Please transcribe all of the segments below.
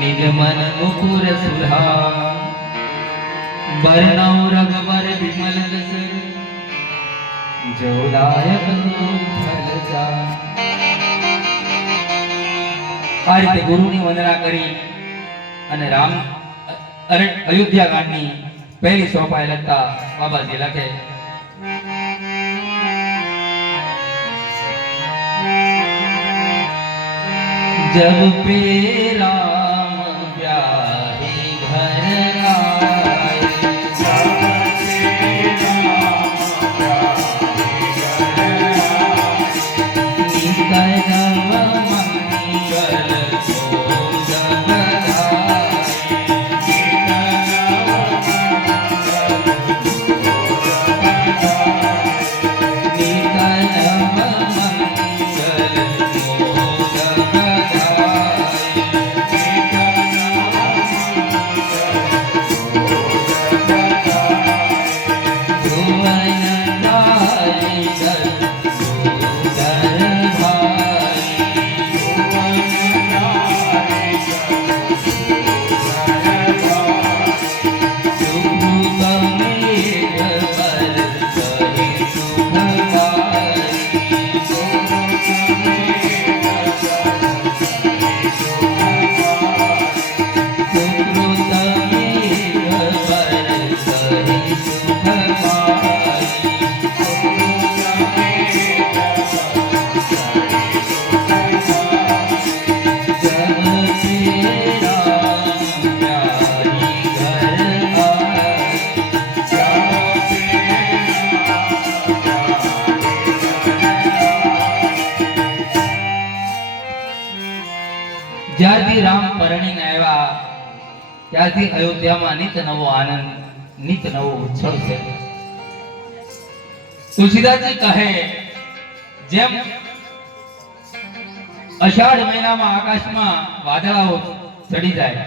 निज मन मुकुर सुधा बरनौ रघुवर विमल रस जोदायक फल जा। आ रीते गुरुनी वंदना करी અને રામ અયોધ્યા કાંડની પહેલી સોપાઈ લખતા બાબાજી લખે जब पे राम ब्याही घर आए, जब पे राम ब्याही घर आए, निकट नव मंगल सोज बधाए, निकट नव मंगल सोज बधाए, निकट नव मंगल सोज જ્યારથી રામ પરણીને આવ્યા ત્યારથી અયોધ્યામાં નિત નવો આનંદ નિત નવો ઉત્સવ છે। તુલસીદાસજી કહે જેમ અષાઢ મહિનામાં આકાશમાં વાદળાઓ ચડી જાય,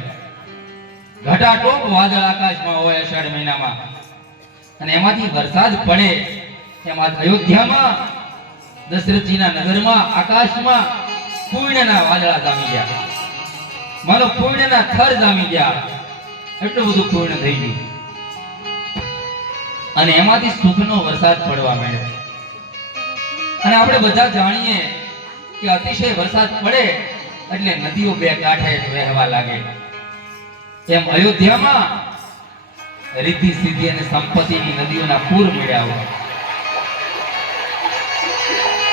ઘટાટોપ વાદળ આકાશમાં હોય અષાઢ મહિનામાં અને એમાંથી વરસાદ પડે, એમાં અયોધ્યામાં દશરથજીના નગરમાં આકાશમાં પૂર્ણના વાદળા જામી ગયા, મારો પૂર્ણના થર જામી ગયા, એટલું બધું પૂર્ણ થઈ ગયું અને એમાંથી સુખનો વરસાદ પડવા માંડ્યો। અને આપણે બધા જાણીએ કે અતિશય વરસાદ પડે એટલે નદીઓ બે કાંઠે વહેવા લાગે, એમ અયોધ્યામાં રિદ્ધિ સિદ્ધિ અને સંપત્તિની નદીઓના પૂર મળ્યા હોય।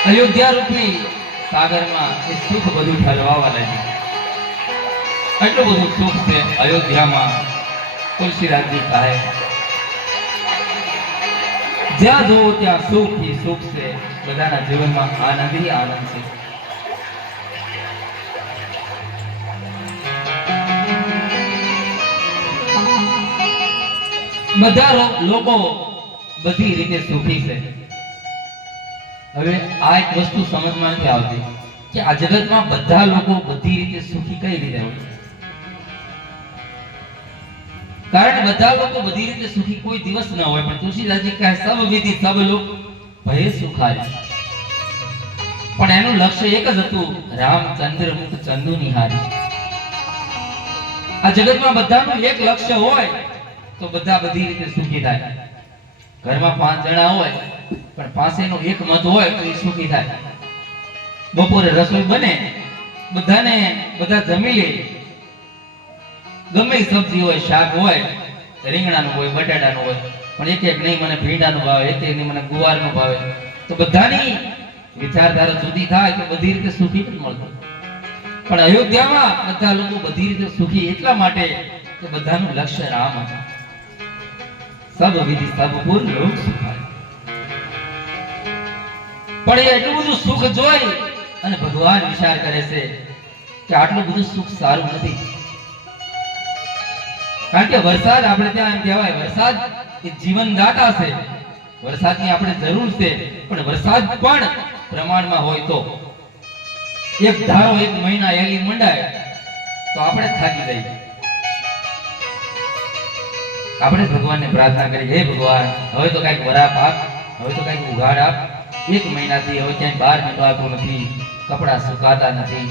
અયોધ્યા રૂપી સાગરમાં એ સુખ બધું ઠલવાવા લાગ્યું, એટલું બધું સુખ છે અયોધ્યામાં। તુલસીદાસજી કહે જ્યાં જોવો ત્યાં સુખ ही સુખ છે, બધાના જીવનમાં આનંદ ही આનંદ છે। બધા લોકો બધી રીતે સુખી છે। હવે આ એક વસ્તુ સમજમાં નથી આવતી કે આ જગતમાં બધા લોકો બધી રીતે સુખી કઈ રીતે હોય? કારણ બધા લોકો બધી રીતે સુખી કોઈ દિવસ ન હોય, પણ તુલસીદાસજી કહે સબ વિધિ સબ લોક ભય સુખારી, પણ એનું લક્ષ્ય એક જ હતું, રામચંદ્ર મુખ ચંદુ નિહારી। આ જગતમાં બધાનું એક લક્ષ્ય હોય તો બધા બધી રીતે સુખી થાય। ઘરમાં 5 જણા હોય પણ પાસેનો એક મત હોય તો એ સુખી થાય। બપોરે રસોઈ બને, બધા જમી લે, ગમે સબ્જી હોય, શાક હોય, રીંગણાનું હોય, બટાટાનું હોય, પણ એક નહીં મને ભીંડાનું ભાવે, એક નહીં મને ગુવારનું ભાવે, તો બધાની વિચારધારા જુદી થાય તો બધી રીતે સુખી જ મળતો। પણ અયોધ્યામાં બધા લોકો બધી રીતે સુખી એટલા માટે કે બધાનું લક્ષ્ય રામ હતું। સબ વિધિ સબ પૂર લોક સુખાય, પણ એ એટલું બધું સુખ જોઈ અને ભગવાન વિચાર કરે છે કે આટલું બધું સુખ સારું નથી, કારણ કે વરસાદ આપણે ત્યાં એમ કહેવાય વરસાદ એ જીવનદાતા છે, વરસાદની આપણે જરૂર છે, પણ વરસાદ પણ પ્રમાણમાં હોય તો। એક ધારો એક મહિના એલી મંડાય તો આપણે થાકી જઈએ, આપણે ભગવાનને પ્રાર્થના કરી, હે ભગવાન હવે તો કઈક વરાપ આપ, હવે તો કઈક ઉઘાડ આપ, એક મહિનાથી હવે ક્યાંય બહાર નીકળાતું નથી, કપડા સુકાતા નથી,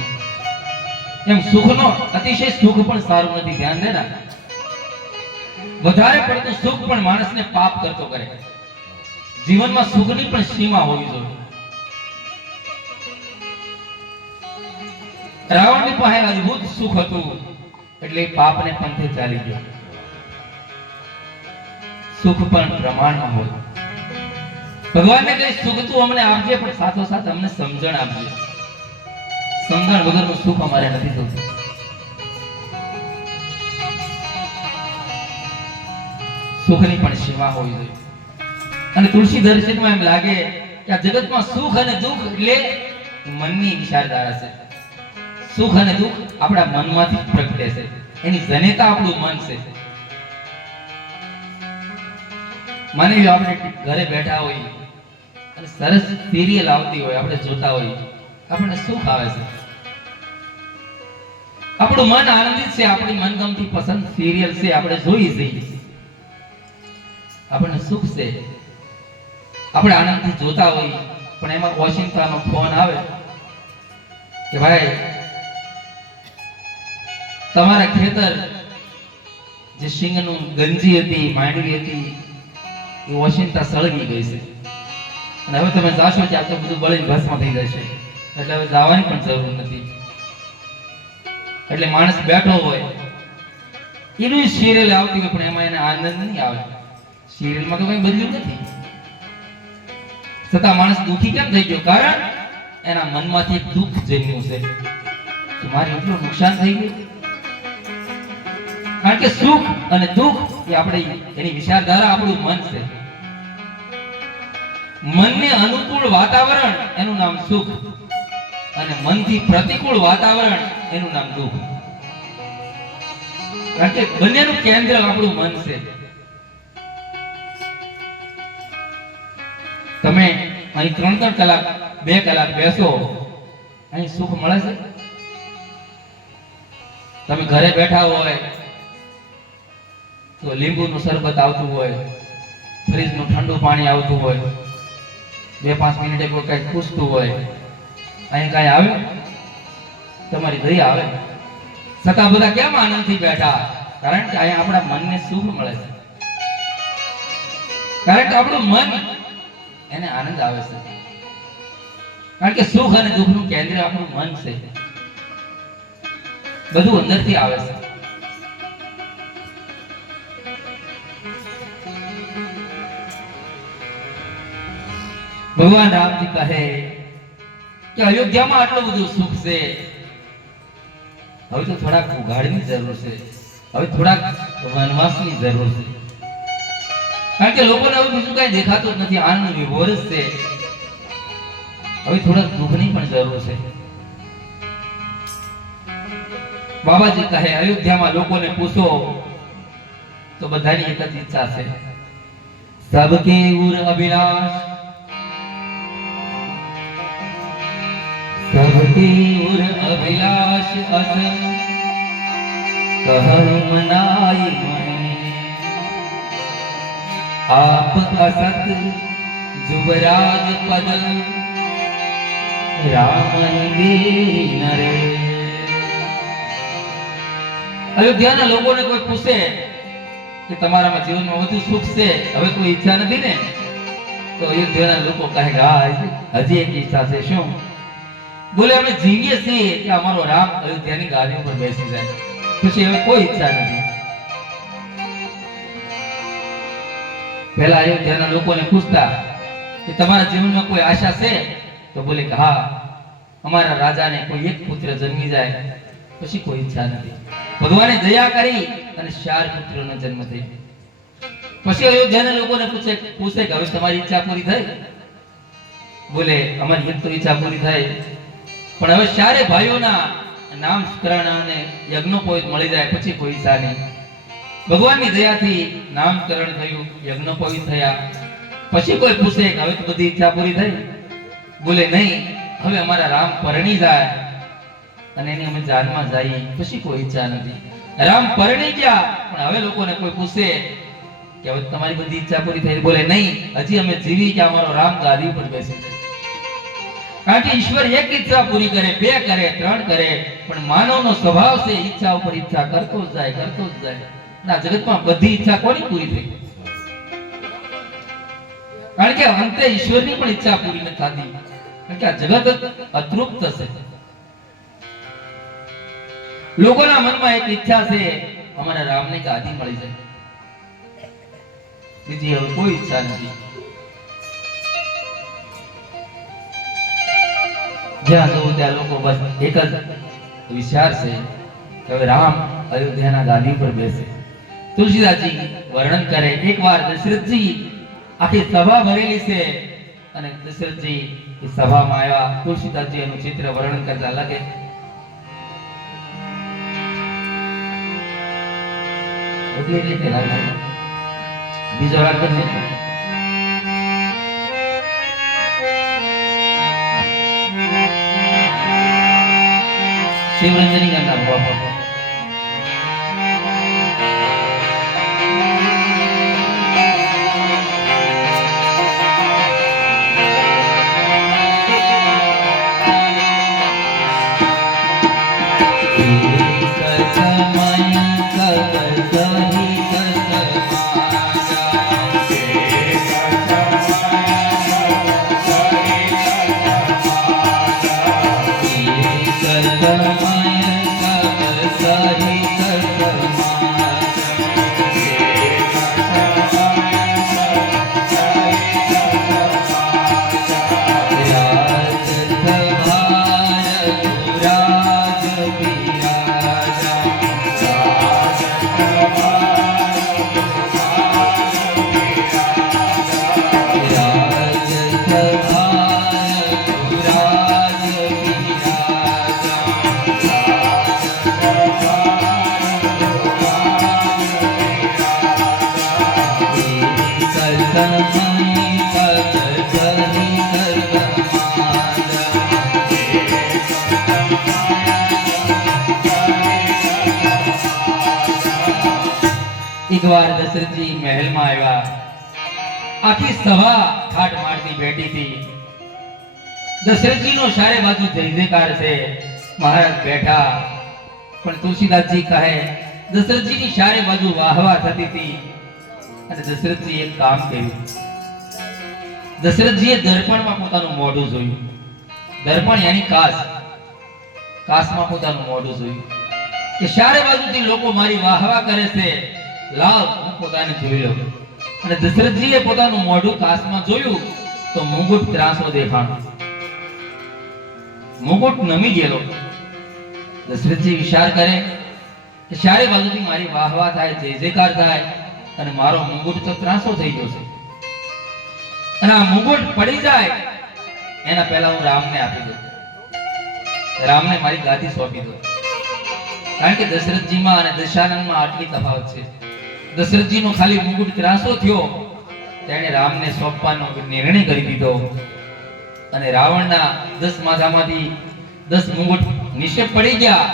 એમ સુખનો અતિશય સુખ પણ સારું નથી. ધ્યાન દે ને, વધારે પડતું સુખ પણ માણસને પાપ કરતો કરે. જીવનમાં સુખની પણ સીમા હોવી જોઈએ. રાવણની પાસે અદ્ભુત સુખ હતું એટલે પાપને પંથે ચાલી ગયો. સુખ પણ પ્રમાણમાં હોય. ભગવાનને કહે સુખ તું અમને આપજે, પણ સાથોસાથ અમને સમજણ આપજે. સમજણ વગરનું સુખ અમારે નથી થતું. સુખની પણ સીમા હોવી જોઈએ. અને તુલસી દર્શનમાં એમ લાગે કે આ જગતમાં સુખ અને દુઃખ એટલે મનની વિચારધારા છે. સુખ અને દુઃખ આપણા મનમાંથી પ્રગટે છે. એની જનેતા આપણું મન છે. માની લો આપણે ઘરે બેઠા હોઈએ અને સરસ સિરિયલ આવતી હોય, આપણે જોતા હોઈએ, આપણને સુખ આવે છે. આપણું મન આનંદિત છે. આપણી મનગમતી પસંદ સિરિયલ છે, આપણે જોઈ જઈએ, આપણને સુખ છે. આપણે આનંદથી જોતા હોઈએ, પણ એમાં ઓશિંતાનો ફોન આવે કે ભાઈ તમારા ખેતર જે સિંગનું ગંજી હતી, માંડવી હતી, એ ઓશિંતા સળગી ગઈ છે અને હવે તમે જાશો કે આ તો બધું બળીને ભસ્મ થઈ જશે, એટલે હવે જવાની પણ જરૂર નથી. એટલે માણસ બેઠો હોય, એનું સિરિયલ આવતી હોય, પણ એમાં એને આનંદ નહીં આવે. સિરિયલમાં તો કઈ બદલ્યું નથી, છતાં માણસ દુઃખી કેમ થઈ ગયો? કારણ એના મનમાંથી દુઃખ જન્મ્યું છે કે મારે એટલું નુકસાન થઈ ગયું. કારણ કે સુખ અને દુઃખ એ આપણી એની વિચારધારા આપણું મન છે. મનને અનુકૂળ વાતાવરણ એનું નામ સુખ, અને મનથી પ્રતિકૂળ વાતાવરણ એનું નામ દુઃખ. કારણ કે બંનેનું કેન્દ્ર આપણું મન છે. તમે અહીં 3-3 કલાક 2 કલાક બેસો, અહીં સુખ મળે છે? તમે ઘરે બેઠા હોય તો લીંબુનું શરબત આવતું હોય, ફ્રીજનું ઠંડુ પાણી આવતું હોય, 2-5 મિનિટે કોઈ કઈ પૂછતું હોય, અહીં કઈ આવે? તમારી દયા આવે. છતાં બધા કેમ આનંદથી બેઠા? કારણ કે અહીંયા આપણા મનને સુખ મળે છે. કારણ કે આપણું મન એને આનંદ આવે છે. કારણ કે સુખ અને દુઃખનું કેન્દ્ર આપણું મન છે. બધું અંદરથી આવે છે. ભગવાન રામજી કહે કે અયોધ્યામાં આટલું બધું સુખ છે, હવે તો થોડાક ઉઘાડની જરૂર છે, હવે થોડાક વનવાસની જરૂર છે. કારણ કે લોકોને હવે બીજું કઈ દેખાતું જ નથી, આનંદ વિભોર જ છે. હવે થોડાક દુઃખની પણ જરૂર છે. બાબાજી કહે અયોધ્યામાં લોકોને પૂછો તો બધાની એક જ ઈચ્છા છે, સબકે ઉર અભિલાષ, सबके उर अभिलाष अस कहर मनाई मैं, आप असत जुबराज पद राम दीन रे. અયોધ્યાના લોકોને કોઈ પૂછે કે તમારામાં જીવનમાં વધુ સુખ છે, હવે કોઈ ઈચ્છા નથી ને? તો અયોધ્યાના લોકો કહે હજી એક ઈચ્છા છે. શું? બોલે અમે જીવીએ છીએ કે અમારો રામ અયોધ્યાની ગાદી ઉપર બેસી જાય, પછી હવે કોઈ ઈચ્છા નથી. પહેલા અયોધ્યાના લોકોને પૂછતા કે તમારા જીવનમાં કોઈ આશા છે? તો બોલે કે હા, અમારા રાજાને કોઈ એક પુત્ર જન્મી જાય, પછી કોઈ ઈચ્છા નથી. ભગવાને દયા કરી અને 4 પુત્રોનો જન્મ થયો. પછી અયોધ્યાના લોકોને પૂછે કે હવે તમારી ઈચ્છા પૂરી થઈ? બોલે અમારી એક તો ઈચ્છા પૂરી થઈ, પણ હવે 4 ભાઈઓના નામકરણ અને યજ્ઞોપવિત મળી જાય, પછી કોઈ ઈચ્છા નહીં. ભગવાનની દયાથી નામકરણ થયું, યજ્ઞોપવિત થયા. પછી કોઈ પૂછે કે હવે તો બધી ઈચ્છા પૂરી થઈ? બોલે નહીં, હવે અમારા રામ પરણી જાય અને એની અમે જાનમાં જઈએ, પછી કોઈ ઈચ્છા નથી. રામ પરણી ગયા, પણ હવે લોકોને કોઈ પૂછે કે હવે તમારી બધી ઈચ્છા પૂરી થઈ? બોલે નહીં, હજી અમે જીવી કે અમારો રામ ગાદી ઉપર બેસી જાય. કારણ કે ઈશ્વર એક ઈચ્છા પૂરી કરે, બે કરે, ત્રણ કરે, પણ માનવનો સ્વભાવ છે ઈચ્છા ઉપર ઈચ્છા કરતો જ જાય, કરતો જ જાય. આ જગતમાં બધી ઈચ્છા કોની પૂરી થઈ? કારણ કે અંતે ઈશ્વરની પણ ઈચ્છા પૂરી નથી થતી. કારણ કે આ જગત અતૃપ્ત છે. લોકોના મનમાં એક ઈચ્છા છે, અમારા રામને ગાદી મળી જાય. બીજી હવે કોઈ ઈચ્છા નથી. જ્યાં જવું ત્યાં લોકો બસ એક જ વિચાર છે કે હવે રામ અયોધ્યાના ગાદી પર બેસે. તુલસીદાસજી વર્ણન કરે, એકવાર દશરથજી આખી સભા ભરેલી છે અને દશરથજી એ સભામાં આવ્યા. તુલસીદાસજી એનું ચિત્ર વર્ણન કરતા લખે, બીજો રાગ કરજે. શિવરંજની ગંગા બાપા એકવાર દશરથજી મહેલમાં આવ્યા. આખી સભા ઠાઠ મારતી બેઠી હતી. દશરથજીનો ચારે બાજુ જય જયકાર છે. મહારાજ બેઠા, પણ તુલસીદાસજી કહે દશરથજીની ચારે બાજુ વાહવા થતી હતી. અને દશરથજી એક કામ કર્યું. દશરથજીએ દર્પણમાં પોતાનું મોઢું જોયું. દર્પણ યાની કાચ, કાચમાં પોતાનું મોઢું જોયું કે ચારે બાજુથી લોકો મારી વાહવા કરે છે, લાવ હું પોતાને જોઈ લઉં. અને દશરથજીએ પોતાનું મોઢું કાચમાં જોયું તો મુગુટ ત્રાસો દેખાણો. મુગુટ નમી ગયેલો. દશરથજી વિચાર કરે કે ચારે બાજુથી મારી વાહવા થાય, જય જયકાર થાય અને મારો મુગુટ તો ત્રાસો થઈ ગયો છે. અને આ મુગુટ પડી જાય એના પહેલા હું રામને આપી દઉં, રામને મારી ગાદી સોંપી દઉં. કારણ કે દશરથજીમાં અને દશાનંદમાં આટલી તફાવત છે. દશરથજીનો ખાલી મુગુટ ત્રાસો થયો, તેણે રામને સોંપવાનો નિર્ણય કરી દીધો. અને રાવણના 10 માથામાંથી 10 મુગુટ નીચે પડી ગયા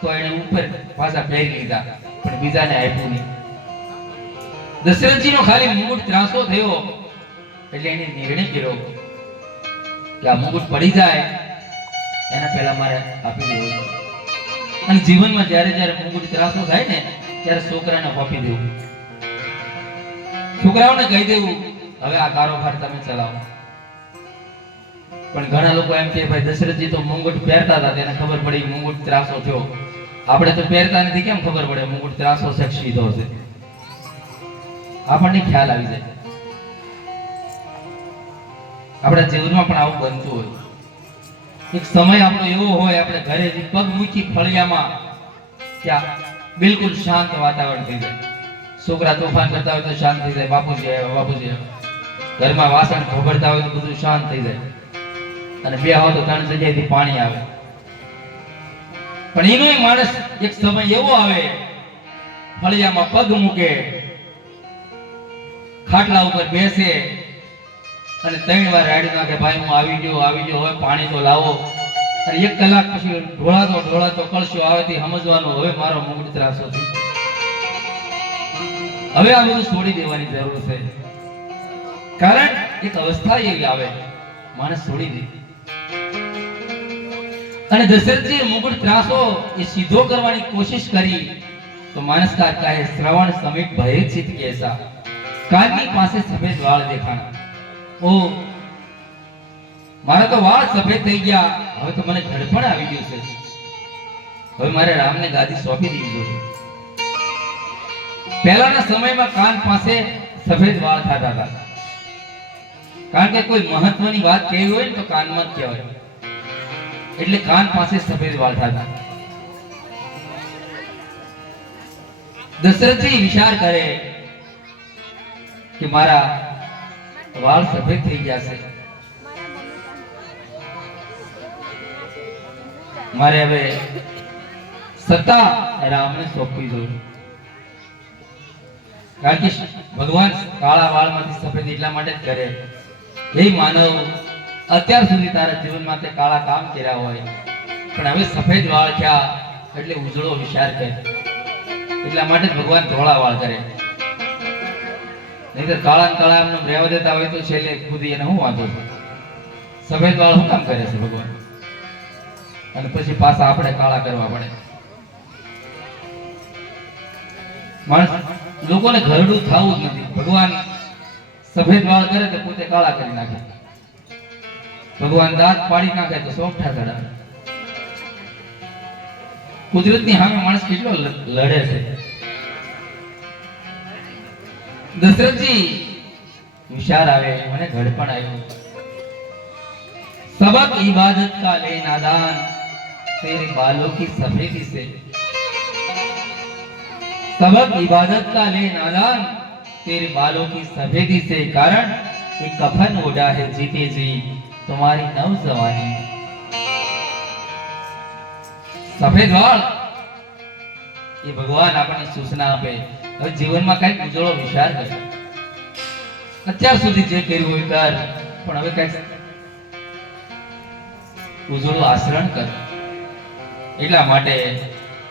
તો એને ઉપર પાછા પહેરી લીધા, પણ બીજાને આપ્યું નહીં. દશરથજીનો ખાલી મુગુટ ત્રાસો થયો એટલે એને નિર્ણય કર્યો કે આ મુગુટ પડી જાય એના પહેલા મારે આપી દેવું. અને જીવનમાં જ્યારે જ્યારે મુગુટ ત્રાસો થાય ને ત્યારે છોકરાને આપી દેવું, છોકરાઓને કહી દેવું હવે આ કારોબાર તમે ચલાવો. પણ ઘણા લોકો એમ કે ભાઈ દશરથજી તો મુગુટ પહેરતા હતા, તેને ખબર પડી મુગુટ ત્રાસો થયો. આપણે તો પહેરતા નથી, કેમ ખબર પડે મુગુટ ત્રાસો છે સીધો છે? આપણને ખ્યાલ આવી જાય. આપણા જીવનમાં પણ આવું બનતું હોય. એક સમય આપણો એવો હોય, આપણે ઘરે પગ મૂકી ફળિયામાં ત્યાં બિલકુલ શાંત વાતાવરણ થઈ જાય. છોકરા તોફાન કરતા હોય તો શાંત થઈ જાય, બાપુજી આવ્યા, બાપુજી આવ્યા. ઘરમાં વાસણ ખોબરતા હોય તો બધું શાંત થઈ જાય. અને બે આવો તો 3 જગ્યાએથી પાણી આવે. પણ એનો માણસ એક સમય એવો આવે, ફળિયામાં પગ મૂકે, ખાટલા ઉપર બેસે અને 3 વાર રાડી નાખે, ભાઈ હું આવી ગયો, હવે પાણી તો લાવો. અને 1 કલાક પછી ઢોળાતો કળશો આવેથી સમજવાનું હવે મારો મુગટ ત્રાસો છે, હવે આ બધું છોડી દેવાની જરૂર છે. કારણ એક અવસ્થા એવી આવે માણસ છોડી દે. અને દશરથજીએ મુકુટ ત્રાસો એ સીધો કરવાની કોશિશ કરી તો માનસકાર કહે શ્રવણ સમીપ ભયચિત કેસા, કાનની પાસે સફેદ વાળ દેખાણા. ઓ મારા તો વાળ સફેદ થઈ ગયા, હવે તો મને ઘડપણ આવી ગયું છે, હવે મારે રામને ગાદી સોંપી દીધી છે. પહેલાના સમયમાં કાન પાસે સફેદ વાળ થતા હતા, કારણ કે કોઈ મહત્વની વાત કહેવી હોય ને તો કાનમાં જ કહેવાય, એટલે કાન પાસે સફેદ વાળ થતા. દશરથજી વિચાર કરે કે મારા વાળ સફેદ થઈ ગયા છે, મારે હવે સત્તા રામને સોંપવી જોઈએ. કારણ કે ભગવાન કાળા વાળમાંથી સફેદ એટલા માટે જ કરે, હે માનવ અત્યાર સુધી તારા જીવનમાં તે કાળા કામ કર્યા હોય, પણ હવે સફેદ વાળ થયા એટલે ઉજળો વિચાર કરે, એટલા માટે જ ભગવાન ધોળા વાળ કરે. નહીતર કાળા ને કાળા એમને રહેવા દેતા હોય તો છેલ્લે ખુદી એને શું વાંધો છે? સફેદ વાળ શું કામ કરે છે ભગવાન? અને પછી પાછા આપણે કાળા કરવા પડે. માણસ લોકોને ઘરડું થવું જ નથી. ભગવાન સફેદ વાળ કરે તો પોતે કાળા કરી નાખે, ભગવાન દાંત પાડી નાખે તો સોફઠા ચડાવે. કુદરતની સામે માણસ કેટલો લડે છે. દશરથજી વિચાર આવે, મને ઘડપણ આવ્યું. सबक इबादत का ले नादान, तेरे बालों की सफेदी से. सबक इबादत का ले नादान, तेरे बालों की सफेदी से. कारण कि कफन ओढ़ा है जीते जी तुम्हारी नवजवानी. सफेद वाળ એ ભગવાન આપણને સૂચના આપે. હવે જીવનમાં કઈક ઉજળો વિચાર કર. અત્યાર સુધી જે કર્યું હોય કર, પણ હવે કઈક ઉજળું આચરણ કર. એટલા માટે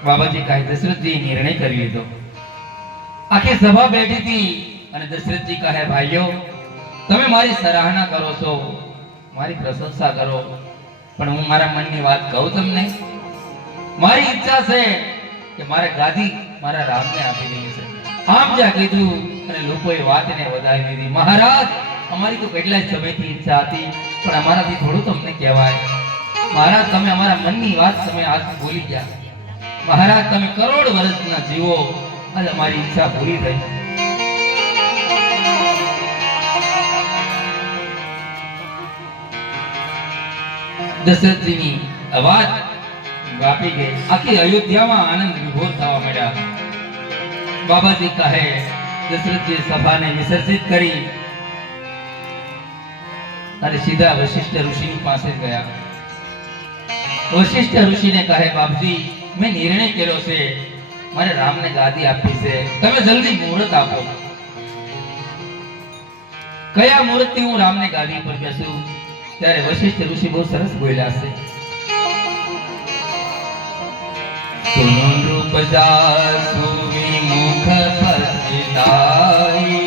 બાબાજી કહે દશરથજી નિર્ણય કરી લીધો. આખી સભા બેઠી હતી અને દશરથજી કહે ભાઈઓ તમે મારી સરાહના કરો છો, મારી પ્રશંસા કરો, પણ હું મારા મનની વાત કહું તમને. મારી ઈચ્છા છે કે મારે ગાદી મારા રામને આપી દેવી છે. આમ જ્યાં કીધું અને લોકોએ વાતને વધારી દીધી. મહારાજ અમારી તો કેટલાય સમયથી ઈચ્છા હતી, પણ અમારાથી થોડું તમને કહેવાય. મહારાજ તમે અમારા મનની વાત તમે આજ ભૂલી ગયા. મહારાજ તમે કરોડ વર્ષના જીવો, આજ અમારી ઈચ્છા પૂરી થઈ. દશરથજીની અવાજ વાપી ગઈ. આખી અયોધ્યામાં આનંદ વિભોર થવા માંડ્યા. બાબાજી કહે દશરથજી સભાને વિસર્જિત કરી અને સીધા વશિષ્ઠ ઋષિની પાસે ગયા. વશિષ્ઠ ઋષિને કહે બાપજી મેં નિર્ણય કર્યો છે, મારે રામને ગાદી આપવી છે, તમે જલ્દી મુહૂર્ત આપો. કયા મુહૂર્તથી હું રામને ગાદી પર બેસું? ત્યારે વશિષ્ઠ ઋષિ બહુ સરસ બોલ્યા છે. સુનો નૃપજા સુવિમુખ પતિતાઈ,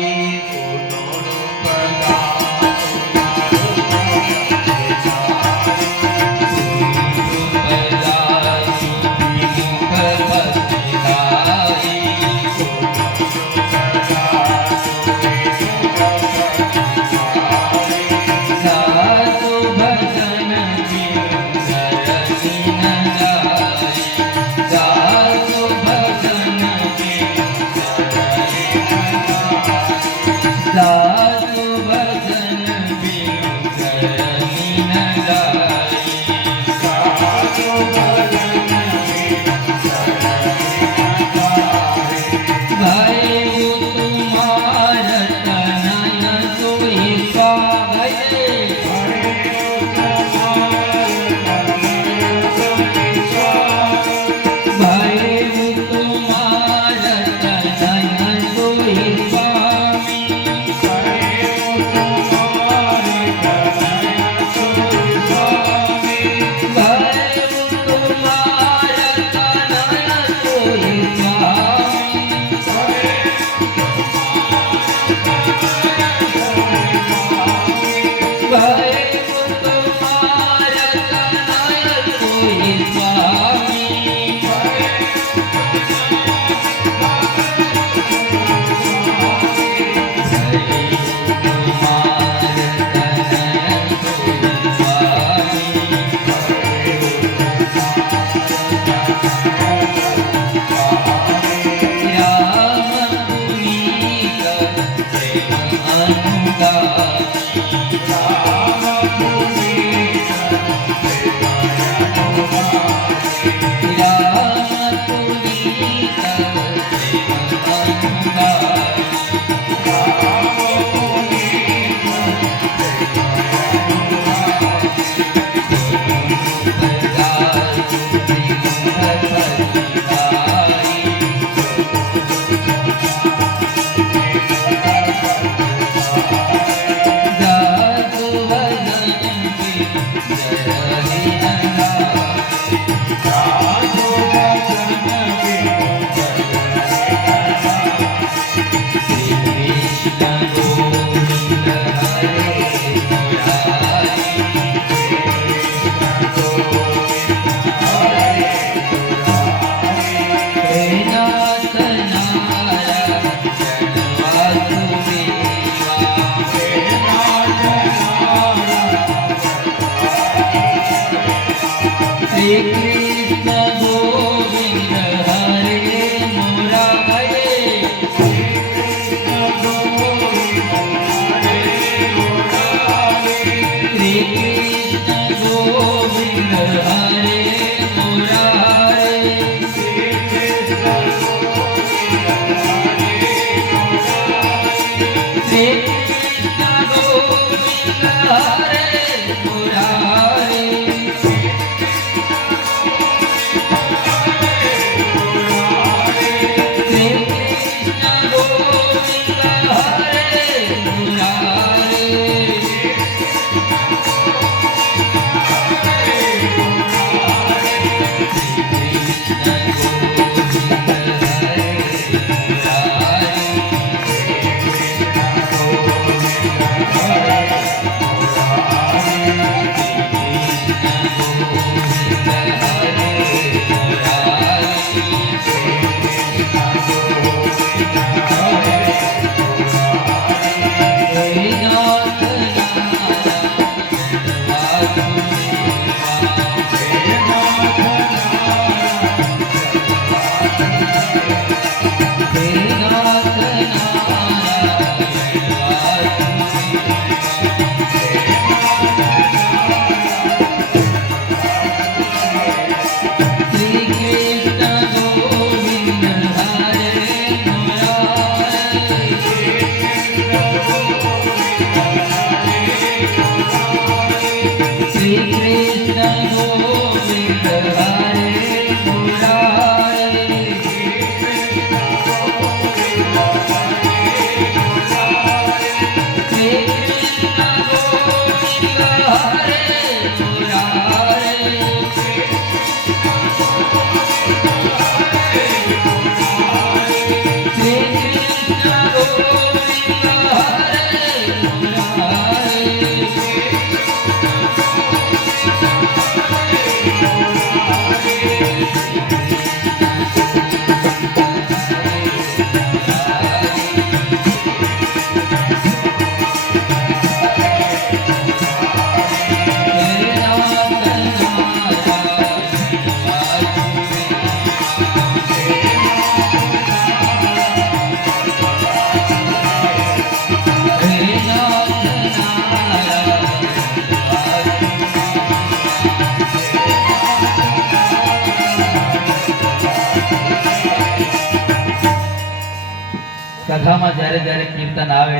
કથામાં જ્યારે જ્યારે કીર્તન આવે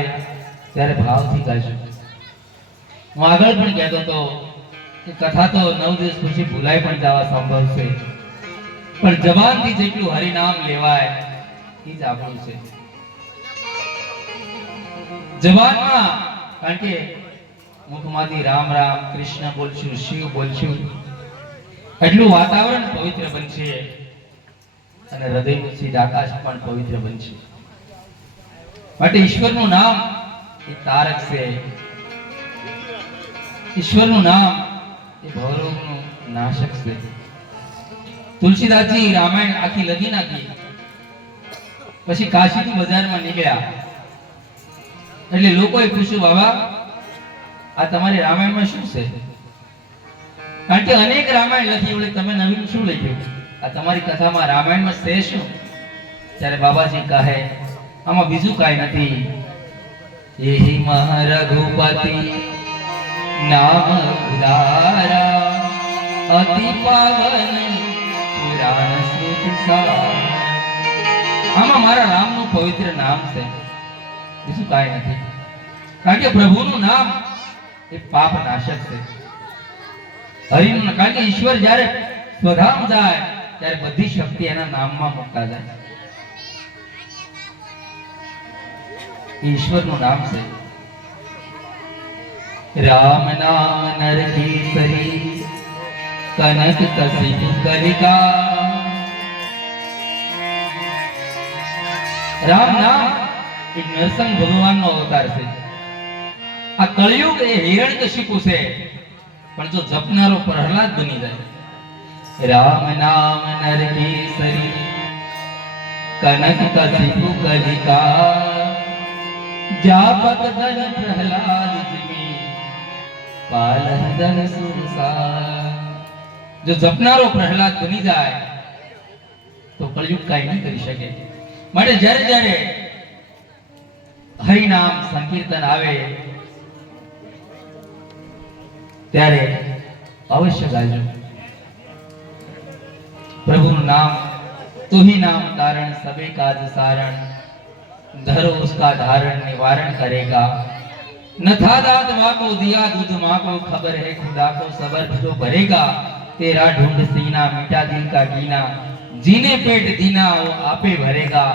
ત્યારે ભાવથી ગાજો. હું આગળ પણ કહેતો હતો કે કથા તો 9 દિવસ પછી ભૂલાઈ પણ જવા સંભવ છે, પણ જબાનથી જેટલું હરિનામ લેવાય એ જ આપણું છે. જબાનમાં કારણ કે મુખમાંથી રામ રામ કૃષ્ણ બોલશું, શિવ બોલશું, એટલું વાતાવરણ પવિત્ર બનશે અને હૃદયનું સીધ આકાશ પણ પવિત્ર બનશે. માટે ઈશ્વરનું નામ એ તારક છે, ઈશ્વરનું નામ એ ભવરોગનું નાશક છે. તુલસીદાસજી રામાયણ આખી લખી નાખી, પછી કાશીથી બજારમાં નીકળ્યા એટલે લોકોએ પૂછ્યું, બાબા આ તમારી રામાયણમાં શું છે? કારણ કે અનેક રામાયણ લખી વળી તમે નવીન શું લખ્યું? આ તમારી કથામાં રામાયણમાં છે શું? ત્યારે બાબાજી કહે, આમાં બીજું કાંઈ નથી. એહી મહારઘુપતિ નામ ઉદારા અતિ પાવન પુરાણ શ્રુતિ સાર. આમાં મારા રામનું પવિત્ર નામ છે, બીજું કાંઈ નથી. કારણ કે પ્રભુનું નામ એ પાપ નાશક છે. હરિનું, કારણ કે ઈશ્વર જ્યારે સ્વધામ જાય ત્યારે બધી શક્તિ એના નામમાં મુકતા જાય. ઈશ્વરનું નામ છે રામ નામ નર કેસરી કનક કસિ કલિકા. રામ નામ એ નરસિંહ ભગવાનનો અવતાર છે. આ કળિયુગ એ હિરણ્યકશિપુ છે, પણ જો જપનારો પ્રહલાદ બની જાય. રામ નામ નર કેસરી કનક કસિ કલિકા જાપક ધન પ્રહલાદ જીમી પાલન ધન સુરસા. જો જપનારો પ્રહલાદ બની જાય તો કળિયુગ કાંઈ નહીં કરી શકે. માટે જ્યારે જ્યારે હરિનામ સંકીર્તન આવે ત્યારે અવશ્ય ગાજો. પ્રભુનું નામ તું ही नाम कारण सबे काज सारण धरो उसका धारण निवारण करेगा. न था दात माँ को दिया दूध माँ को खबर है खुदा को सबर जो भरेगा. तेरा ढूंढ सीना मीठा दिल का कीना जीने पेट दीना वो आपे भरेगा.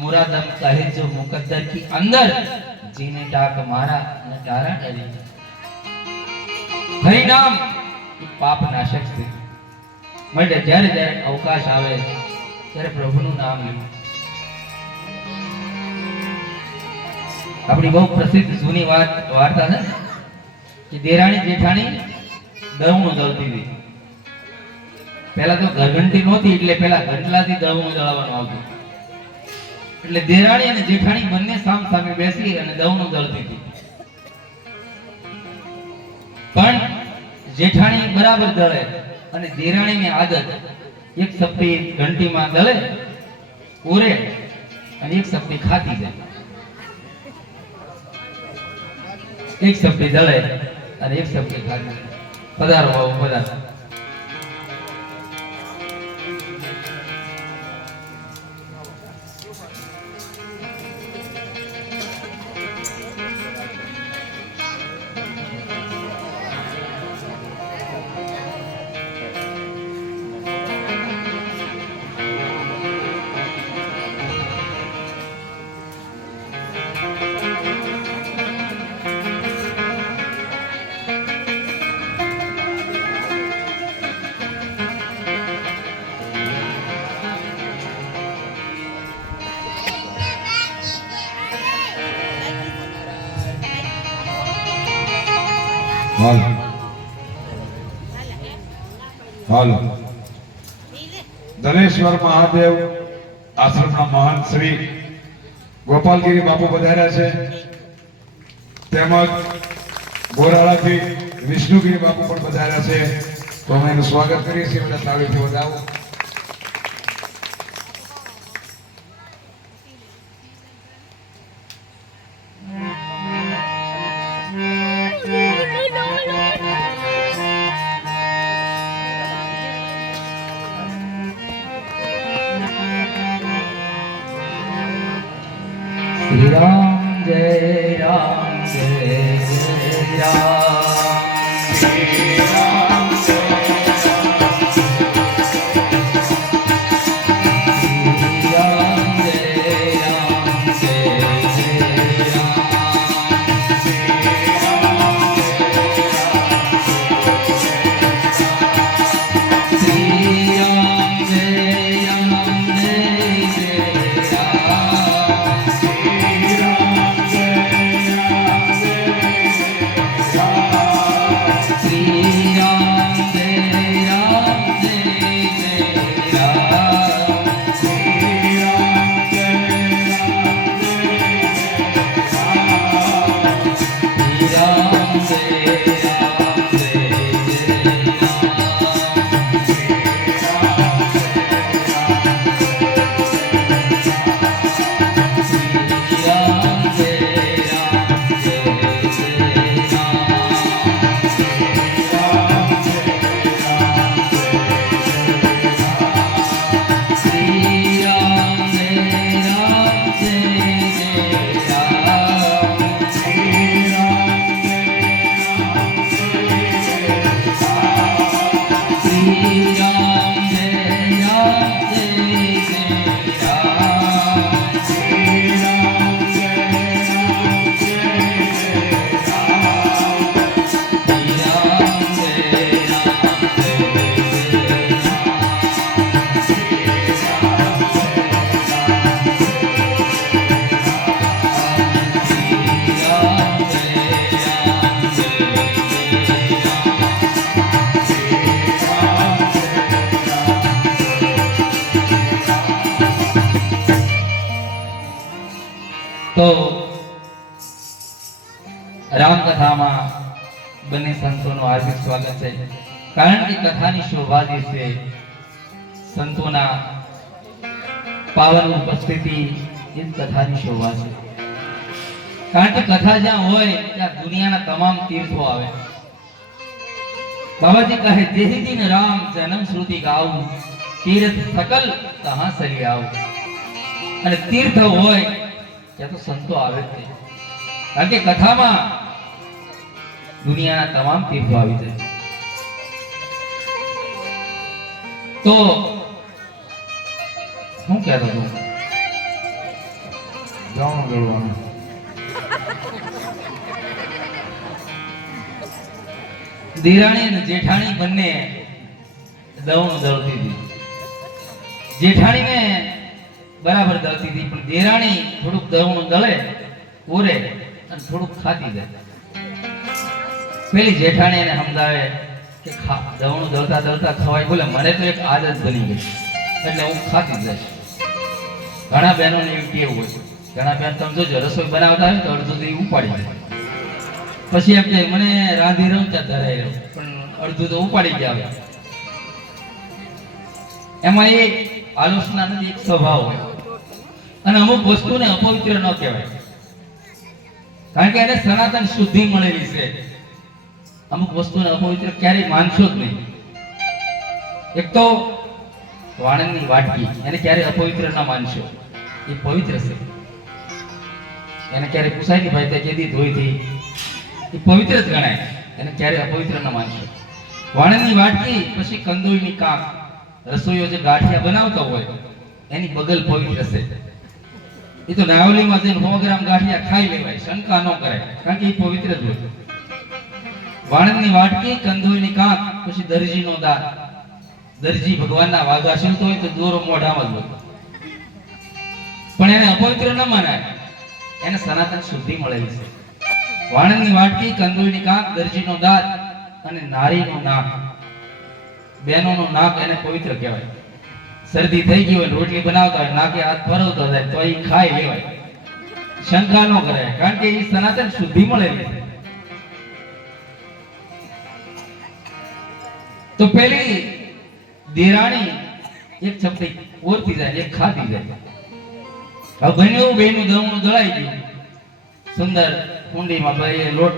मुरादम कहे जो मुकद्दर की अंदर जीने टाक मारा न तारा डरेगा. हरिनाम पाप नाशक છે. માટે જ્યારે જ્યારે અવકાશ આવે ત્યારે પ્રભુનું નામ લેવું. આપણી બહુ પ્રસિદ્ધ જૂની વાર્તા છે કે દેરાણી જેઠાણી દળવું દળતી હતી. પહેલા તો ઘરઘંટી નહોતી એટલે પહેલા ઘંટલાથી દળવું દળવાનું આવતું. એટલે દેરાણી અને જેઠાણી બંને સામ સામે બેસી અને દળવું દળતી હતી. પણ જેઠાણી બરાબર દળે અને દેરાણીની આદત એક સપ્પી ઘંટીમાં દળે ઓરે અને એક સપ્પી ખાતી જાય. એક સપ્પી દળે અને એક સપ્પી ખાતી જાય. પધારો બાબુ પધારો. હાલો ધનેશ્વર મહાદેવ આશ્રમના મહંત શ્રી ગોપાલગીરી બાપુ પધાર્યા છે. તેમજ ગોરાળાથી વિષ્ણુગીરી બાપુ પણ પધાર્યા છે. તો અમે એનું સ્વાગત કરીએ છીએ. બધા તાળીથી વધાવો. श्री राम जय राम जय जय राम. Shri Ram Thank you. તો રામકથામાં બંને સંતોનું હાર્દિક સ્વાગત છે, કારણ કે કથાની શોભા જે છે સંતોના પાવન ઉપસ્થિતિ એ કથાની શોભા છે. કારણ કે કથા જ્યાં હોય ત્યાં દુનિયાના તમામ તીર્થો આવે. બાબાજી કહે જેહી દિન રામ જન્મ શ્રુતિ ગાઉં, તીર્થ સકલ તહાં સરી આઉં. અને તીર્થ હોય ત્યાં તો સંતો આવે જ છે, કારણ કે કથામાં દુનિયાના તમામ તીર્થો આવી જાય. તો શું કહેતો હતો? જાણું દળવાનું. દેરાણી અને જેઠાણી બંને દવણ દળતી હતી. જેઠાણીને બરાબર દળતી હતી, પણ દેરાણી થોડુંક દવણ દળે ઓરે અને થોડુંક ખાતી જાય. પેલી જેઠાણી એને સમજાવે કે દવણું દળતા દળતા ખવાય. બોલે મને તો એક આદત બની ગઈ એટલે હું ખાતી જ જઈશ. ઘણા બહેનોને એવી ટેવ હોય. ઘણા બહેન તમે જોજો રસોઈ બનાવતા હોય તો અડધું તો એ ઉપાડી જાય, પછી એમ કે મને રાંધી રહું ત્યાં ધરાઈ રહું, પણ અડધું તો ઉપાડી ગયા આવે. એમાં એ આલોચના નથી, એક સ્વભાવ હોય. અને અમુક વસ્તુને અપવિત્ર ન કહેવાય, કારણ કે એને સનાતન શુદ્ધિ મળેલી છે. અમુક વસ્તુને અપવિત્ર ક્યારેય માનશો જ નહીં. એક તો વાણંદની વાટકી, એને ક્યારેય અપવિત્ર ન માનશો, એ પવિત્ર છે. એને ક્યારેય પૂછાય નહીં ભાઈ તે કેદી ધોઈ હતી, એ પવિત્ર જ ગણાય, એને ક્યારેય અપવિત્ર ન માનશો. વાણંદની વાટકી, પછી કંદોઈની કાંક, રસોઈઓ જે ગાંઠિયા બનાવતા હોય એની બગલ પવિત્ર છે. એ તો નાવલીમાં જઈને 100 ગ્રામ ગાંઠિયા ખાઈ લેવાય, શંકા ન કરાય, કારણ કે એ પવિત્ર જ હોય. વાણંદની વાટકી, કંદોઈની કાંક, પછી દરજીનો દાંત. દરજી ભગવાનના વાઘા સીવતો હોય તો દોરો મોઢામાં જ હોય, પણ એને અપવિત્ર ન માનાય, એને સનાતન શુદ્ધિ મળેલી છે. વાણંદની વાટકી, કંદોઈની કાંક, દરજીનો દાંત અને નારીનું નાક. બહેનોનું નાક એને પવિત્ર કહેવાય. શરદી થઈ ગઈ હોય, રોટલી બનાવતા હોય, નાકે હાથ ફરવતો જાય તો એ ખાઈ લેવાય, શંકા ન કરાય, કારણ કે એ સનાતન શુદ્ધિ મળેલી છે. તો પેલી દેરાણી એક ચપટી ઓરતી જાય, એક ખાતી જાય. હવે બન્યું બેનું દવણું દળાઈ ગયું, સુંદર કુંડીમાં ભાઈ લોટ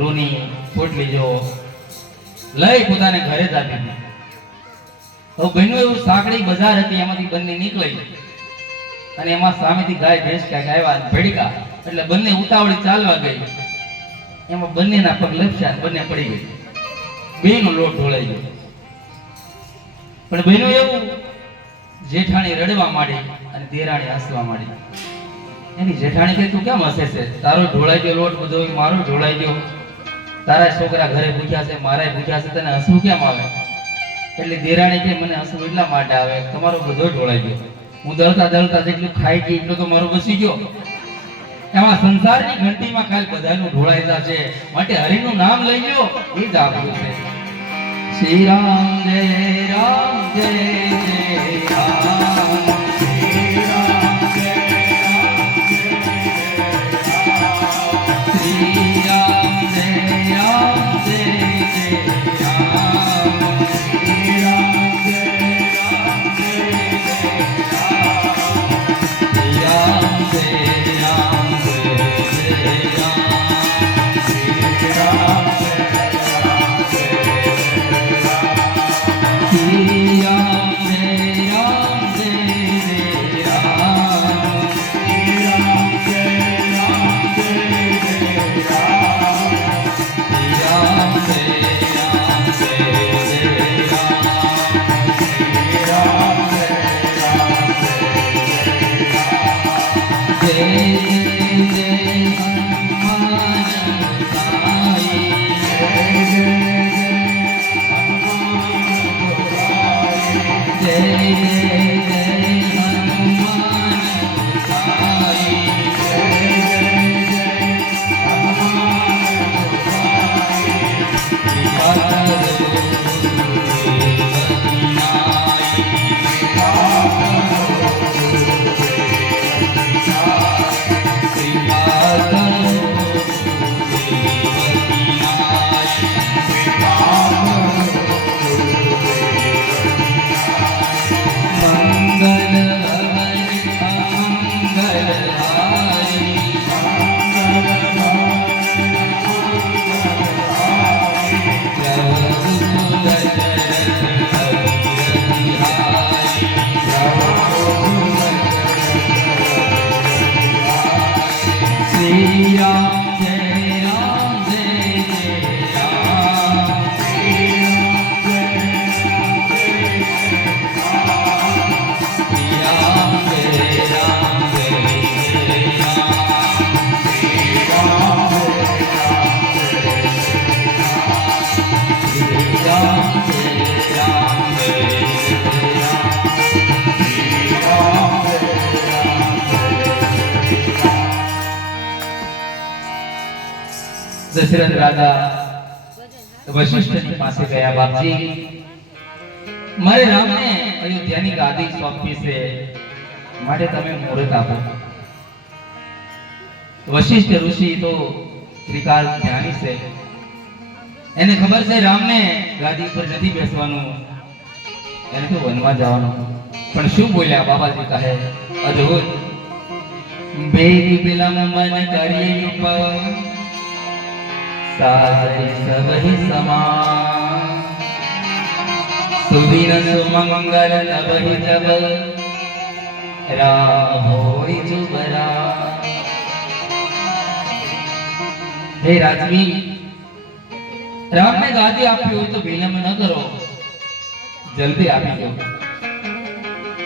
રૂની પોટલી જો લઈ પોતાને ઘરે જ આપી દીધી. હવે બન્યું એવું સાંકડી બજાર હતી, એમાંથી બંને નીકળી અને એમાં સામેથી ગાય ભેંસ ક્યાંક આવ્યા ભેડકા, એટલે બંને ઉતાવળી ચાલવા ગઈ. એમાં બંનેના પગ લપસ્યા, બંને પડી ગઈ. બેનો લોટ ઢોળાઈ ગયો. પણ બન્યું એવું, જેઠાણી રડવા માંડી અને દેરાણી હસવા માંડી. એની જેઠાણી કહે તું કેમ હસે છે? તારો ઢોળાઈ ગયો લોટ બધો મારો ઢોળાઈ ગયો, તારા છોકરા ઘરે ભૂખ્યા છે, મારા ભૂખ્યા છે, તને હસવું કેમ આવે? એટલે દેરાણી કે મને હસવું એટલા માટે આવે, તમારો બધો ઢોળાઈ ગયો, હું દળતા દળતા જેટલું ખાઈ ગઈ એટલું તો મારો બસી ગયો. એમાં સંસારની ઘંટીમાં ખાલી બધાનું ઢોળાઈ જશે, માટે હરિનું નામ લઈ લો એ જ આપણું છે. શ્રી રામ જય રામ જય જય રામ, શ્રી રામ જય રામ જય જય રામ, શ્રી રામ જય રામ જય જય રામ, શ્રી રામ જય રામ જય જય રામ, શ્રી રામ જય રામ જય જય રામ, શ્રી રામ જય રામ જય જય રામ, શ્રી રામ જય રામ દશરથ રાજા વશિષ્ઠની પાસે ગયા. બાપજી, મારે રામને અયોધ્યાની ગાદી સોંપી છે, માટે તમે મુહૂર્ત આપો. વશિષ્ઠ ઋષિ તો ત્રિકાળ જ્ઞાની છે, એને ખબર છે રામને ગાદી પર નથી બેસવાનું, એને તો વનમાં જવાનું. પણ શું બોલ્યા બાબાજી? કહે અદ્ભુત. બેરી બિલમ મન કરી ઉપર સાજે સબહી સમાન સુદીન સુમંગલ નવહી જબ રાહોઈ જુબરા. હે રાજવી, રામને ગાદી આપી હોય તો વિલંબ ન કરો, જલ્દી આપી દો.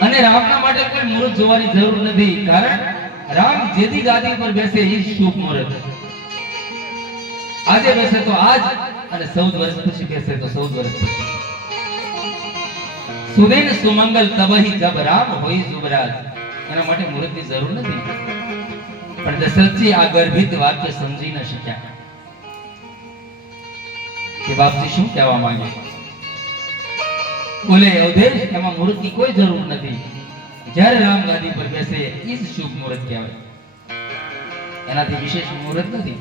અને રામના માટે કોઈ મુહૂર્ત જોવાની જરૂર નથી, કારણ રામ જેથી ગાદી પર બેસે એ શુભ મુહૂર્ત. આજે બેસે તો આજ, અને 14 વર્ષ પછી બેસે તો 14 વર્ષ પછી. સુદીન સુમંગલ તબહી જબ રામ હોય જુબરાજ. એના માટે મુહૂર્તની જરૂર નથી. પણ દશરથજી આ ગર્ભિત વાક્ય સમજી ન શક્યા કે બાપજી શું કહેવા માંગે. બોલે અવધેશ, એમાં મુહૂર્તની કોઈ જરૂર નથી. જ્યારે રામ ગાદી પર બેસે એ જ શુભ મુહૂર્ત કહેવાય, એનાથી વિશેષ મુહૂર્ત નથી.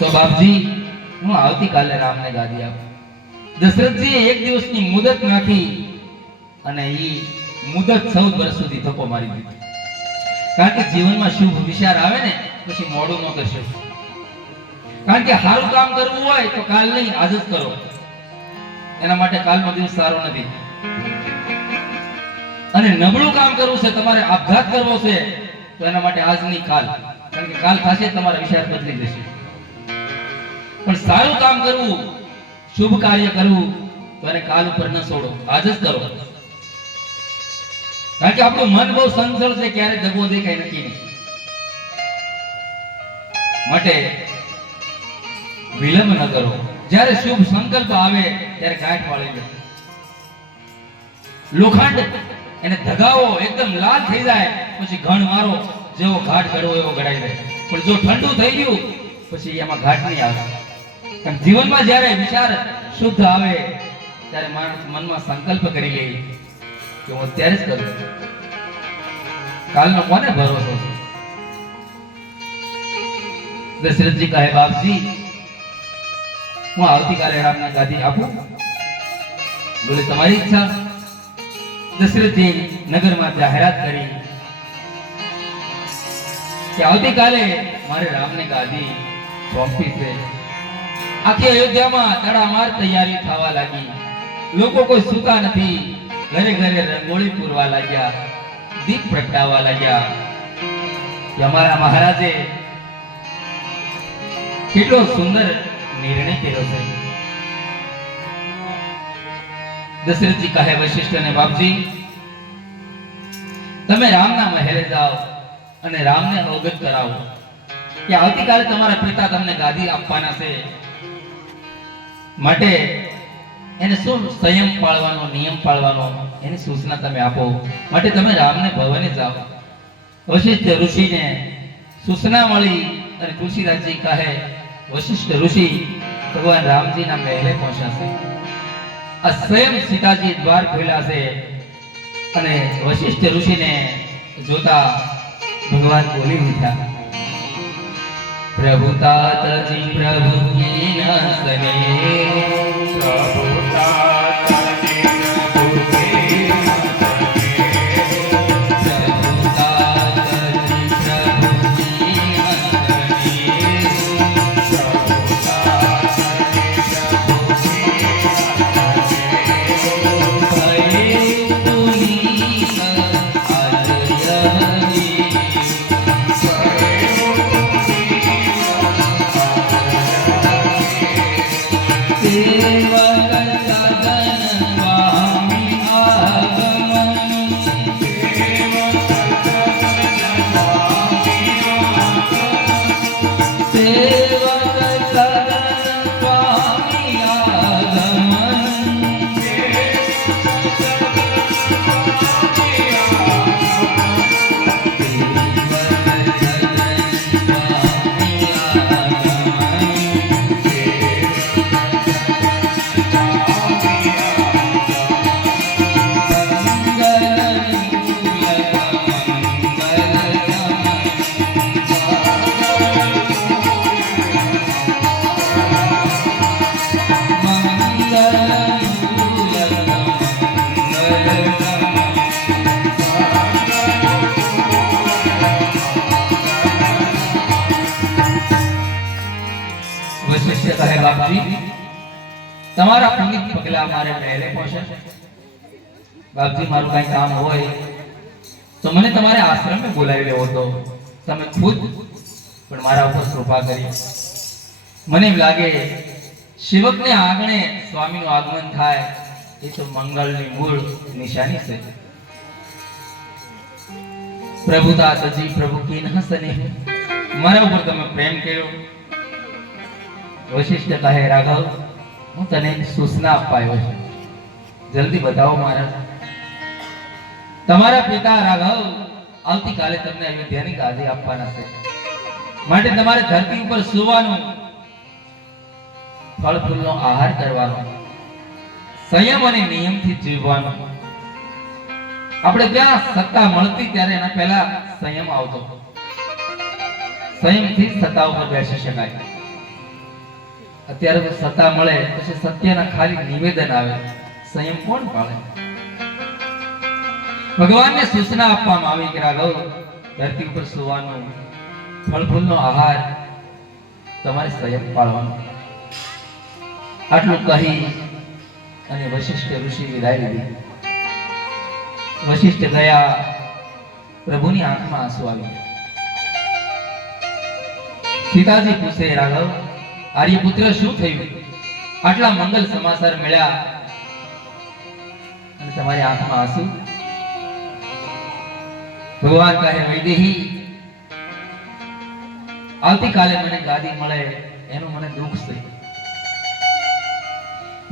તો બાપજી, હું આવતીકાલે રામને ગાદી આપું. દશરથજીએ એક દિવસની મુદત નાખી, અને એ મુદત 14 વર્ષ સુધી ધક્કો મારી દીધો. કારણ કે જીવનમાં શુભ વિચાર આવે ને પછી મોડું ન કરશો. કારણ કે સારું કામ કરવું હોય તો કાલ નહીં, આજ જ કરો. એના માટે કાલનો દિવસ સારો નથી. અને નબળું કામ કરવું છે, તમારે આપઘાત કરવો છે, તો એના માટે આજ નહીં કાલ. કારણ કે કાલ થશે તમારા વિચાર બદલી જશે. પણ સારું કામ કરવું, શુભ કાર્ય કરવું, તો એને કાલ ઉપર ન છોડો, આજ જ કરો. કારણ કે આપણું મન બહુ સંચળ છે, ક્યારે દગો દે કઈ નક્કી નહીં. માટે વિલંબ ન કરો. જ્યારે શુભ સંકલ્પ આવે ત્યારે ગાંઠ વાળી લો. લોખંડ એને ધગાવો, એકદમ લાલ થઈ જાય, પછી ઘણ મારો, જેવો ઘાટ ગળવો એવો ગળાઈ જાય. પણ જો ઠંડુ થઈ ગયું પછી એમાં ઘાટ નહીં આવે. જીવનમાં જ્યારે વિચાર શુદ્ધ આવે ત્યારે માણસ મનમાં સંકલ્પ કરી લે કે હું અત્યારે જ કરું. કાલનો કોને ભરોસો છે? દશરથજી કહે બાપજી, હું આવતીકાલે રામના ગાદી આપું. બોલે તમારી ઈચ્છા. દશરથજી નગરમાં જાહેરાત કરી કે આવતીકાલે મારે રામને ગાદી સોંપી છે. આખી અયોધ્યામાં તડામાર તૈયારી થવા લાગી. લોકો કોઈ સૂતા નથી, ઘરે ઘરે રંગોળી પૂરવા લાગ્યા, દીપ પ્રગટાવવા લાગ્યા કે અમારા મહારાજે કેટલો સુંદર નિર્ણય કર્યો છે. દશરથજી કહે વશિષ્ઠને બાપજી, તમે રામના મહેલે જાઓ અને રામને અવગત કરાવો કે આવતીકાલે તમારા પિતા તમને ગાદી આપવાના છે. માટે એને શું સંયમ પાળવાનો, નિયમ પાળવાનો, એની સૂચના તમે આપો. માટે તમે રામને ભવને જાઓ. વશિષ્ઠ ઋષિને સૂચના મળી અને તુલસીદાસજી કહે વશિષ્ઠ ઋષિ ભગવાન રામજીના મહેલે પહોંચ્યા છે. આ સ્વયં સીતાજી દ્વાર ખોલ્યા છે. અને વશિષ્ઠ ઋષિને જોતા ભગવાન બોલી ઉઠ્યા, પ્રભુ તાતજી પ્રભુ કી ન સને, પ્રભુ તાતજી પ્રભુ કી ન સને. બાપજી, તમારા પુનિત પગલા મારે મહેલે પહોંચે. બાપજી, મારું કઈ કામ હોય તો મને તમારે આશ્રમે બોલાવી લેવો તો તમે ખુદ પણ મારા ઉપર કૃપા કરી. મને એમ લાગે સેવકને આંગણે સ્વામીનું આગમન થાય એ તો મંગળની મૂળ નિશાની છે. પ્રભુતા તજી પ્રભુ કી ન સને, મારા ઉપર તમે પ્રેમ કર્યો. વશિષ્ઠ કહે, રાઘવ, હું તને એક સૂચના આપવા આવ્યો છું, જલ્દી બતાવો મહારાજ. તમારા પિતા રાઘવ આવતીકાલે તમને અયોધ્યાની ગાદી આપવાના છે, માટે તમારે ધરતી ઉપર સુવાનું, ફળ ફૂલનો આહાર કરવાનો, સંયમ અને નિયમથી જીવવાનું. આપણે ત્યાં સત્તા મળતી ત્યારે એના પહેલા સંયમ આવતો. સંયમથી સત્તા ઉપર બેસી શકાય. અત્યારે તો સત્તા મળે પછી સત્યના ખાલી નિવેદન આવે, સંયમ કોણ પાળે? ભગવાનને સૂચના આપવામાં આવી કે રાઘવ, ધરતી ઉપર સુવાનું, ફળ ફૂલનો આહાર, તમારે સંયમ પાળવાનો. આટલું કહી અને વશિષ્ઠ ઋષિ વિદાય લીધી. વશિષ્ઠ ગયા, પ્રભુની આંખમાં આંસુ આવ્યા. સીતાજી પૂછે, રાઘવ, આર્યપુત્ર, શું થયું? આટલા મંગલ સમાચાર મળ્યા અને તમારી આંખમાં આંસુ? ભગવાન કહે, વૈદેહી, આવતીકાલે મને ગાદી મળે એનું મને દુઃખ છે.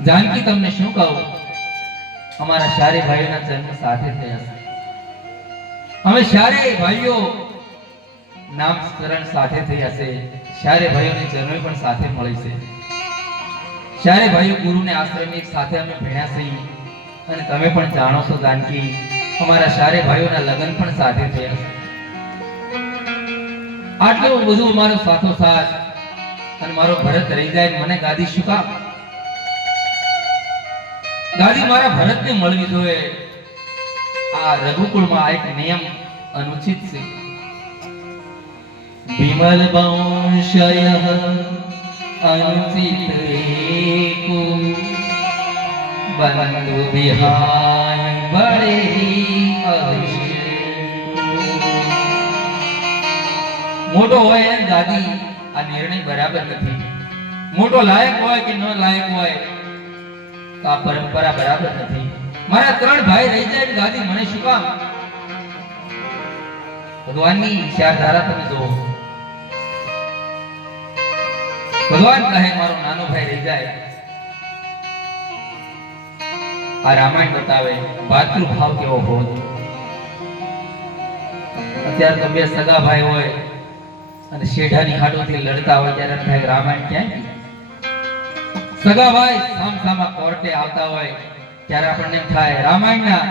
જાનકી, તમને શું કહું, અમારા ચારે ભાઈઓના જન્મ સાથે થયા છે. અમે ચારે ભાઈઓ નામકરણ સાથે થયા છે. ચારે ભાઈઓની જન્મ પણ સાથે મળી છે. ચારે ભાઈઓ ગુરુને આશ્રમે એક સાથે અમે ભણ્યા છીએ. અને તમે પણ જાણો છો જાનકી, અમારા ચારે ભાઈઓના લગ્ન પણ સાથે થયા છે. આટલું બધું અમારો સાથોસાથ અને મારો ભરત રહી જાય, મને ગાદી શું કામ? ગાદી મારા ભરતને મળવી જોઈએ. આ રઘુકુળમાં આ એક નિયમ અનુચિત છે. વિમલ વંશય અનુચિત એકો, બંધુ વિહાય બળે મોટો હોય ને દાદી, આ નિર્ણય બરાબર નથી. મોટો લાયક હોય કે ન લાયક હોય, આ પરંપરા બરાબર નથી. મારા ત્રણ ભાઈ રહી જાય ગાદી મને શું કામ? ભગવાનની વિચારધારા તમે જુઓ. ભગવાન કહે, મારો નાનો ભાઈ રહી જાય. આ રામાયણ બતાવે ભાતૃભાવ કેવો હોત. અત્યારે તો બે સગા ભાઈ હોય અને શેઢાની હાડોથી લડતા હોય ત્યારે થાય રામાયણ ક્યાં? સગા ભાઈ સામસામા કોર્ટે આવતા હોય ત્યારે આપણને એમ થાય રામાયણના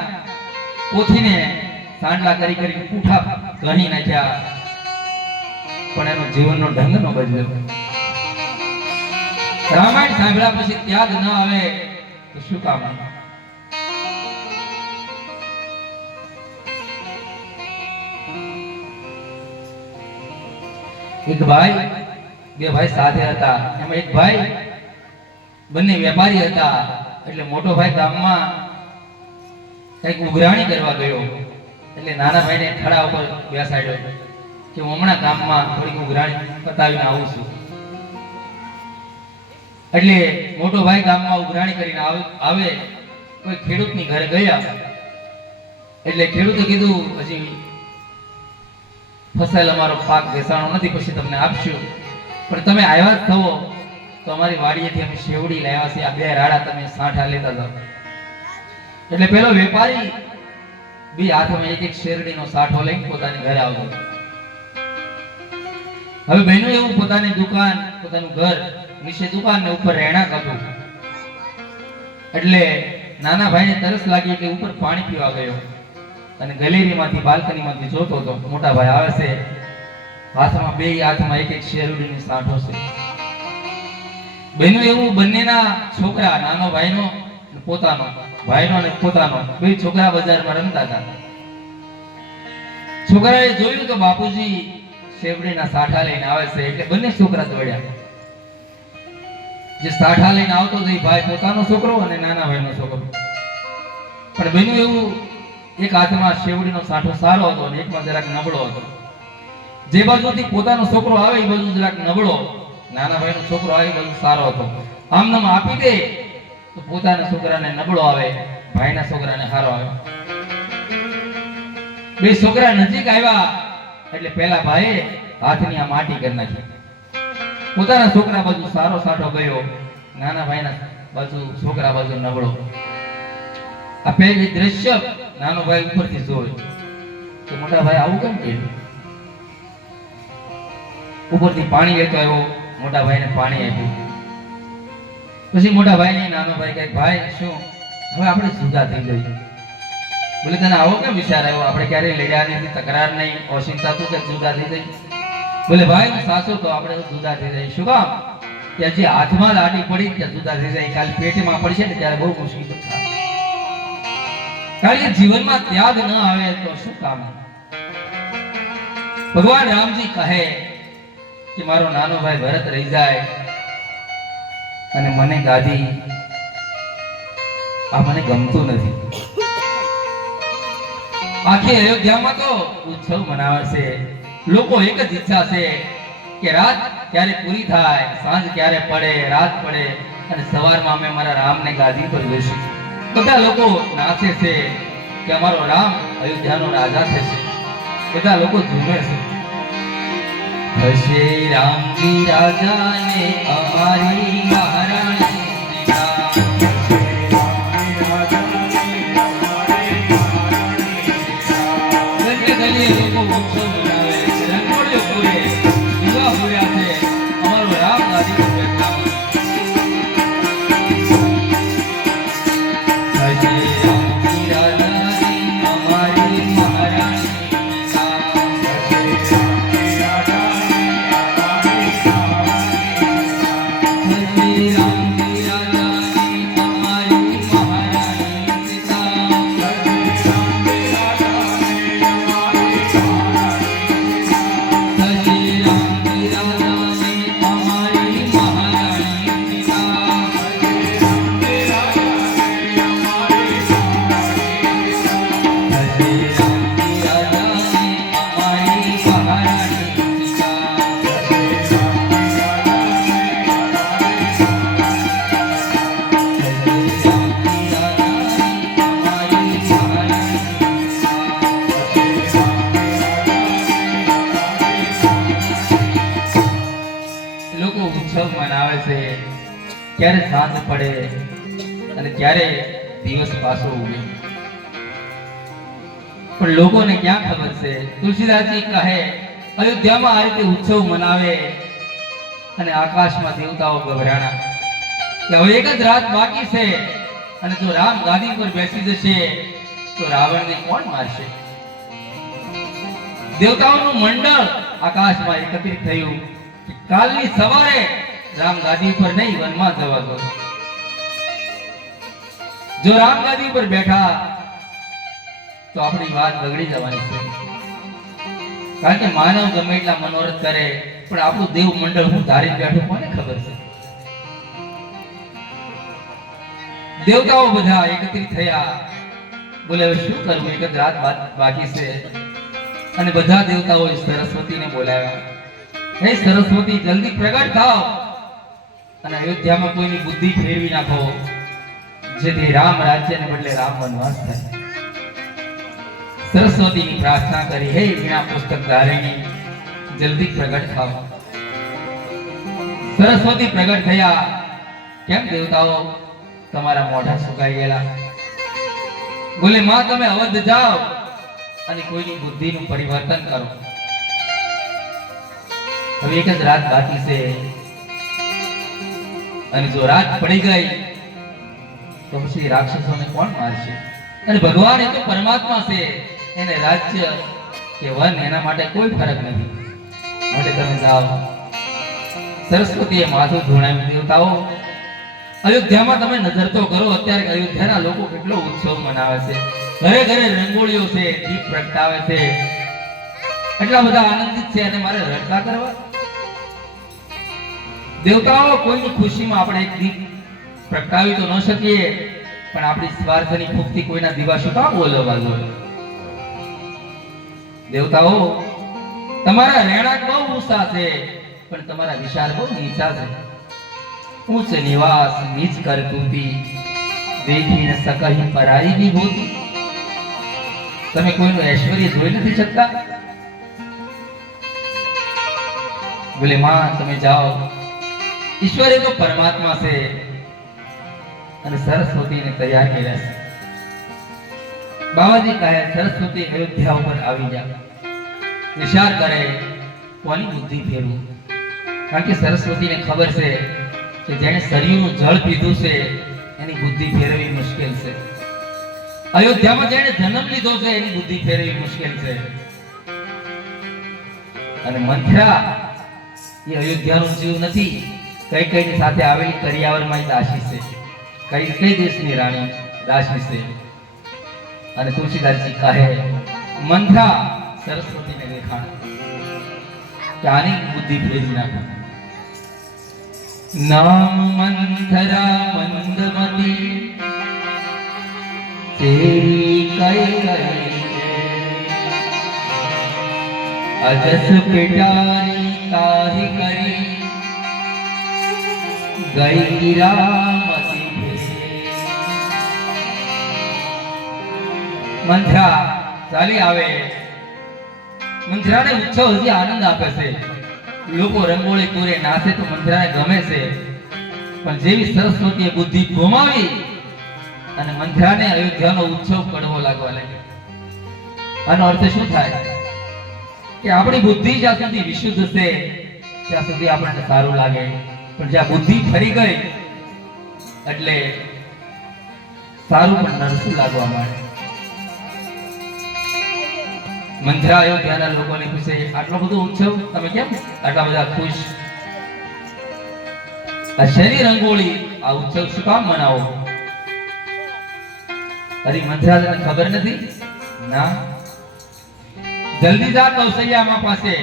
પોથીને સાંડલા કરી કરી પૂઠા ઘણી નાખ્યા, પણ એનો જીવનનો ઢંગ ન બદલ્યો. રામાયણ સાંભળ્યા પછી ત્યાગ ન આવે તો શું કામ? એક ભાઈ, બે ભાઈ સાથે હતા. એમાં એક ભાઈ, બંને વેપારી હતા. એટલે મોટો ભાઈ ગામમાં કઈક ઉઘરાણી કરવા ગયો. એટલે નાના ભાઈને ખડા ઉપર બેસાડ્યો કે હું હમણાં ગામમાં થોડીક ઉઘરાણી પતાવીને આવું છું. એટલે મોટો ભાઈ ગામમાં ઉઘરાણી કરીને આવે કોઈ ખેડૂતની ઘરે ગયા. એટલે ખેડૂતે કીધું, હજી ફસલ અમારો પાક વેચાણો નથી, પછી તમને આપશું, પણ તમે આવ્યા જ થવો તો અમારી વાડીએથી અમે શેવડી લાવ્યા છે, આ બે રાડા તમે સાંઠા લેતા જાઓ. એટલે પેલો વેપારી બે હાથમાં એક એક શેરડીનો સાઠો લઈને પોતાની ઘરે આવતો. હવે બહેનો એવું પોતાની દુકાન, પોતાનું ઘર નીચે દુકાન ને ઉપર રહેણાંક હતું. એટલે નાના ભાઈને તરસ લાગી એટલે ઉપર પાણી પીવા ગયો અને ગેલેરીમાંથી બાલ્કનીમાંથી જોતો હતો મોટા ભાઈ આવે છે, હાથમાં બે હાથમાં એક એક શેરડીની સાંઠો છે. બહેનો એવું બંનેના છોકરા, નાનો ભાઈનો પોતાનો, ભાઈનો અને પોતાનો, બે છોકરા બજારમાં રમતા હતા. છોકરાએ જોયું તો બાપુજી શેરડીના સાઠા લઈને આવે છે, એટલે બંને છોકરા દોડ્યા. જે સાઠા લઈને આવતો હતો એ ભાઈ પોતાનો છોકરો અને નાના ભાઈનો છોકરો. પણ બન્યું એવું, એક હાથમાં શેવડીનો સાઠો સારો હતો અને એકમાં જરાક નબળો હતો. જે બાજુથી પોતાનો છોકરો આવે એ બાજુ જરાક નબળો, નાના ભાઈનો છોકરો આવે એ બાજુ સારો હતો. આમ નામ આપી દે તો પોતાના છોકરાને નબળો આવે, ભાઈના છોકરાને સારો આવે. બે છોકરા નજીક આવ્યા એટલે પેલા ભાઈએ હાથની આ માટી કરી નાખી. પોતાના છોકરા બાજુ સારો સાઠો ગયો, નાના ભાઈના બાજુ છોકરા બાજુ નબળો. આ પહેલી દ્રશ્ય નાનો ભાઈ ઉપરથી જોવે કે મોટા ભાઈ આવું કેમ કર્યું. ઉપરથી પાણી લેતો આવ્યો, મોટા ભાઈને પાણી આપ્યું. પછી મોટા ભાઈને નાનો ભાઈ કહે, ભાઈ શું હવે આપણે જુદા થઈ જઈએ? બોલે તને આવો કેમ વિચાર આવ્યો? આપણે ક્યારેય લડ્યા નથી, તકરાર નહીં, ઓશિંતા તું કે જુદા થઈ જઈએ? બોલે ભાઈ હું સાસુ તો આપણે જુદા થઈ જઈએ. શું કામ? કે જે હાથમાં લાડી પડી ત્યાં જુદા થઈ જાય, કાલ પેટમાં પડશે ને ત્યારે બહુ મુશ્કેલ થાય. કારણ કે જીવનમાં ત્યાગ ન આવે તો શું કામ? ભગવાન રામજી કહે કે મારો નાનો ભાઈ ભરત રહી જાય અને મને ગાદી આ મને ગમતું નથી. આખી અયોધ્યામાં તો ઉત્સવ મનાવે છે. લોકો એક જ ઈચ્છા છે કે રાત ક્યારે પૂરી થાય, સાંજ ક્યારે પડે, રાત પડે અને સવારમાં અમે મારા રામને ગાદી પર બેસીશું. બધા લોકો નાચે છે કે અમારો રામ અયોધ્યાનો રાજા થશે. બધા લોકો ઝૂમે છે. થશે રામજી રાજા ને અમારી મહારાણી ક્યારે સાંજ પડે અને ક્યારે દિવસ પાછો ઉગે. પણ લોકોને ક્યાં ખબર છે? તુલસીદાસજી કહે અયોધ્યામાં આ રીતે ઉત્સવ મનાવે અને આકાશમાં દેવતાઓ ગભરાણા કે હવે એક જ રાત બાકી છે અને જો રામ ગાદી પર બેસી જશે તો રાવણને કોણ મારશે? દેવતાઓનું મંડળ આકાશમાં એકત્રિત થયું. કાલની સવારે રામ ગાદી ઉપર નહીં વનમાં જવા દો. જો રામ ગાદી ઉપર બેઠા તો આપણી વાત બગડી જવાની છે. કારણ કે માનવ ગમે એટલા મનોરથ કરે પણ આપણું દેવ મંડળ હું ધારી બેઠું કોને ખબર છે? દેવતાઓ બધા એકત્રિત થયા. બોલે હવે શું કરવું? એક જ રાત બાકી છે અને બધા દેવતાઓએ સરસ્વતીને બોલાવ્યા. હે સરસ્વતી, જલ્દી પ્રગટ થાઓ અને અયોધ્યામાં કોઈની બુદ્ધિ ફેરવી નાખો જેથી રામ રાજ્યને બદલે રામ વનવાસ થાય. સરસ્વતીની પ્રાર્થના કરી, હે વીણા પુસ્તક ધારિણી, જલ્દી પ્રગટ થાઓ. સરસ્વતી પ્રગટ થયા. કેમ દેવતાઓ તમારા મોઢા સુકાઈ ગયેલા? બોલે માં તમે અવધ જાઓ અને કોઈની બુદ્ધિનું પરિવર્તન કરો. હવે એક જ રાત બાકી છે અને જો રાત પડી ગઈ તો પછી રાક્ષસોને કોણ મારશે? અને ભગવાન એ તો પરમાત્મા છે, એને રાજ્ય કે વન એના માટે કોઈ ફરક નથી. માટે તમે જાઓ. સરસ્વતીએ માથું ધોણાવ્યું. દેવતાઓ અયોધ્યામાં તમે નજર તો કરો, અત્યારે અયોધ્યાના લોકો કેટલો ઉત્સવ મનાવે છે. ઘરે ઘરે રંગોળીઓ છે, દીપ પ્રગટાવે છે, એટલા બધા આનંદિત છે અને મારે રડતા કરવા? દેવતાઓ કોઈની ખુશીમાં આપણે એક દીપ પ્રગટાવી તો ન શકીએ, પણ આપણી સ્વાર્થની ફૂંકથી કોઈના દીવા શું કામ બોલવા જોઈએ? દેવતાઓ, તમારા રહેણાંક બહુ ઊંચા છે, પણ તમારા વિચાર બહુ નીચા છે. ઊંચ નિવાસ નીચ કરતુંતી, દેખીને સકહી પરાઈ વિભૂતિ. તમે કોઈનું ઐશ્વર્ય જોઈ નથી શકતા? બોલે માં તમે જાઓ, ઈશ્વર એ તો પરમાત્મા છે અને સરસ્વતીને તૈયાર કર્યા છે. બાબાજી કહે સરસ્વતી અયોધ્યા ઉપર આવી જા. વિચાર કરે કોની બુદ્ધિ ફેરવું, કારણ કે સરસ્વતીને ખબર છે કે જેણે શરીરનું જળ પીધું છે એની બુદ્ધિ ફેરવવી મુશ્કેલ છે. અયોધ્યામાં જેણે જન્મ લીધો છે એની બુદ્ધિ ફેરવવી મુશ્કેલ છે. અને મંથરા એ અયોધ્યાનું જીવ નથી, કઈ કઈની સાથે આવેલી કરિયાવરમાં દાસી છે. કઈ દેશની રાણી દાસી છે. અને તુલસીદાસજી કહે મંથરા સરસ્વતીને દેખાણ કે આની બુદ્ધિ ફેરવી નાખો. નામ મંથરા મંદમતી તેરી કઈ કઈ અજસ પેટારી કાહી કરી ગઈ ગિરામતી. મંથરા ચાલી આવે. મંથરાને ઉત્સવ હજી આનંદ આપે છે. લોકો રંગોળી પૂરે નાચે તો મંથરાને ગમે છે, પણ જેવી સરસ્વતીએ બુદ્ધિ ગુમાવી અને મંથરાને અયોધ્યાનો ઉત્સવ કડવો લાગવા લાગ્યો. આનો અર્થ શું થાય કે આપણી બુદ્ધિ જ્યાં સુધી વિશુદ્ધ છે ત્યાં સુધી આપણને સારું લાગે, પણ જ્યાં બુદ્ધિ ફરી ગઈ એટલે સારું પણ નરસું લાગવા માંડે. મંથરા અયોધ્યાના લોકોને પૂછે આટલો બધો ઉત્સવ તમે કેમ આટલા બધા ખુશ? આ શેની રંગોળી, આ ઉત્સવ શું કામ મનાવો? અરે મંથરા તને ખબર નથી? ના, જલ્દી જા કૌશલ્યામાં પાસે.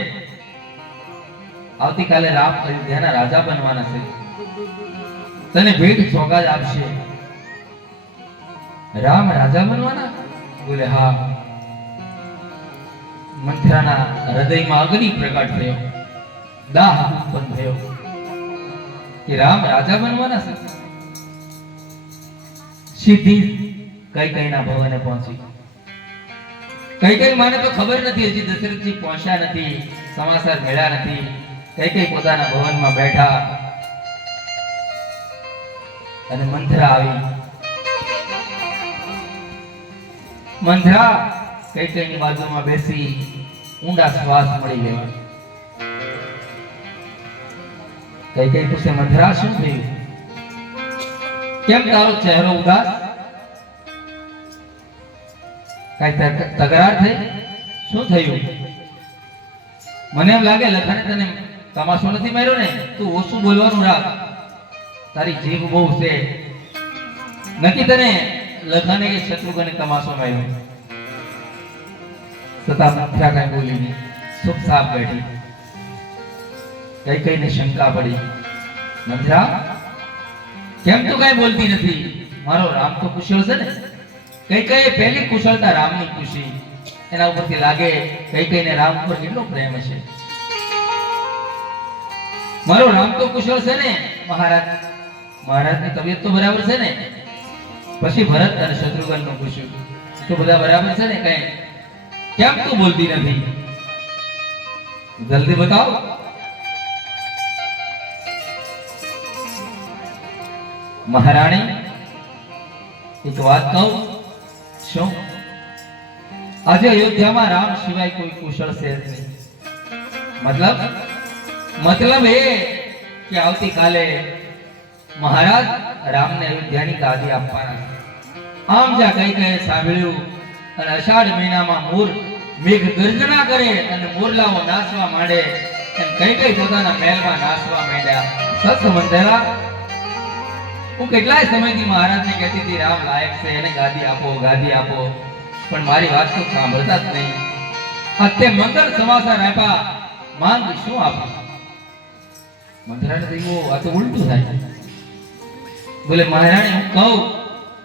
આવતીકાલે રામ અયોધ્યાના રાજા બનવાના છે, તને ભેટ સોગાદ આપશે. રામ રાજા બનવાના? બોલે હા. મંથરાના હૃદયમાં અગ્નિ પ્રગટ થયો, દાહ ઉત્પન્ન થયો કે રામ રાજા બનવાના છે. સીધી કઈ કઈના ભવને પહોંચી. કઈ કઈ માને તો ખબર નથી, હજી દશરથજી પહોંચ્યા નથી, સમાચાર મળ્યા નથી. કઈ કઈ પોતાના ભવનમાં બેઠા અને મંથરા આવી. મંથરા કઈ કઈની બાજુમાં બેસી ઊંડા શ્વાસ મળી લેવા. કઈ કઈ પૂછે મંથરા શું થયું? કેમ તારો ચહેરો ઉદાસ? કઈ તકરાર થઈ? શું થયું? મને એમ લાગે લખાને તને તમાશો નથી માર્યો ને? તું ઓછું બોલવાનું રાખ, તારી જીભ બહુ છે. નથી તને લખાને કે શત્રુઘ્ને તમાશો માર્યો? છતાં મંથરા કઈ બોલી નહીં, ચૂપચાપ બેઠી. કઈ કઈને શંકા પડી, મંથરા કેમ તું કઈ બોલતી નથી? મારો રામ તો કુશળ છે ને? કઈ કઈ પહેલી કુશળતા રામની ખુશી. એના ઉપરથી લાગે કઈ કઈને રામ ઉપર કેટલો પ્રેમ છે. મારો રામ તો કુશળ છે ને મહારાજ? મહારાજની તબિયત તો બરાબર છે ને? પછી ભરત અને શત્રુઘ્નનું પૂછ્યું તો બધા બરાબર છે ને? કઈ કેમ તું બોલતી નથી? જલ્દી બતાવ. મહારાણી એક વાત કહું. શું? આજે અયોધ્યામાં રામ સિવાય કોઈ કુશળ છે નહીં. મતલબ એ કે આવતીકાલે મહારાજ રામને અયોધ્યાની ગાદી આપવાના છે. આમ જ્યાં કઈ કઈ સાંભળ્યું અને અષાઢ મહિનામાં મોર મેઘ ગર્જના કરે અને મોરલાઓ નાચવા માંડે એમ કઈ કઈ પોતાના મહેલમાં નાચવા માંડ્યા. સત મંથરા, હું કેટલાય સમયથી મહારાજને કહેતી હતી રામ લાયક છે, એને ગાદી આપો, ગાદી આપો, પણ મારી વાત તો સાંભળતા જ નહીં. અત્યારે મંગળ સમાચાર આપ્યા, માંગ શું આપું? મંથરાને થયું આ તો ઉલટું થાય. બોલે મહારાણી હું કહું